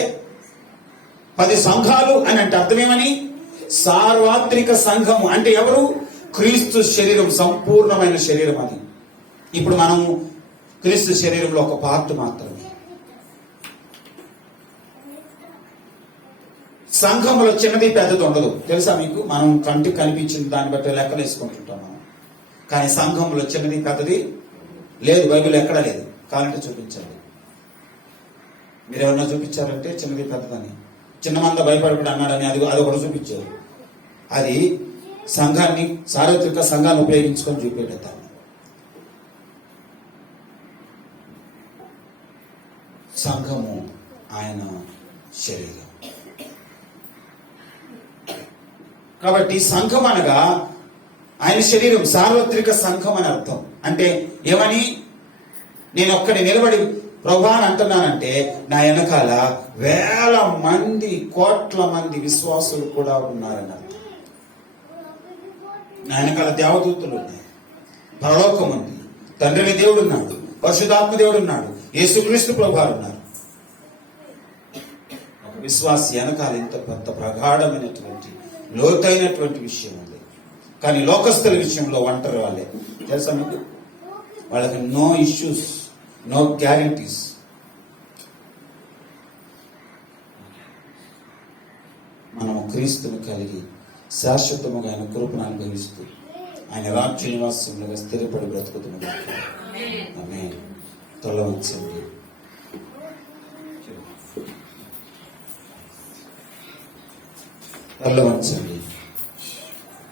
10 సంఘాలు అని అంటే అర్థమేమని? సార్వత్రిక సంఘము అంటే ఎవరు? క్రీస్తు శరీరం, సంపూర్ణమైన శరీరం అది. ఇప్పుడు మనం క్రీస్తు శరీరంలో ఒక పార్ట్ మాత్రమే. సంఘంలో చిన్నది పెద్దది ఉండదు, తెలుసా మీకు? మనం కంటికి కనిపించిన దాన్ని బట్టి లెక్కలు వేసుకుంటుంటాం మనం. కానీ సంఘంలో చిన్నది పెద్దది లేదు, బైబిల్ ఎక్కడా లేదు. కావాలంటే చూపించాలి. మీరు ఎవరన్నా చూపించారంటే చిన్నది పెద్దదని. చిన్న మంద భయపడకుండా అన్నాడని అది ఒకటి చూపించారు. అది సంఘాన్ని, సార్వత్రిక సంఘాన్ని ఉపయోగించుకొని చూపెడతాను. సంఘము ఆయన శరీరం. కాబట్టి సంఘం అనగా ఆయన శరీరం, సార్వత్రిక సంఘం అని అర్థం. అంటే ఏమని? నేను ఒక్కడి నిలబడి ప్రభా అని అంటున్నానంటే నా వెనకాల వేల మంది, కోట్ల మంది విశ్వాసులు కూడా ఉన్నారని అర్థం. నా వెనకాల దేవదూతలు ఉన్నాయి, పరలోకం ఉంది, తండ్రిని దేవుడు ఉన్నాడు, పరిశుద్ధాత్మ దేవుడు ఉన్నాడు, యేసుక్రీస్తు ప్రభువారు ఉన్నారు. ఒక విశ్వాసి వెనకాల ఇంత పెద్ద ప్రగాఢమైనటువంటి, లోతైనటువంటి విషయం ఉంది. కానీ లోకస్తుల విషయంలో ఒంటరి వాళ్ళే, తెలుసా మీకు? వాళ్ళకి నో ఇష్యూస్, నో గ్యారంటీస్. మనము క్రీస్తును కలిగి శాశ్వతముగా ఆయన కృపను అనుభవిస్తూ ఆయన రాజ్య నివాసంలో స్థిరపడి బ్రతుకుతున్నది. ఆమేన్. తల వంచండి. తల వంచండి.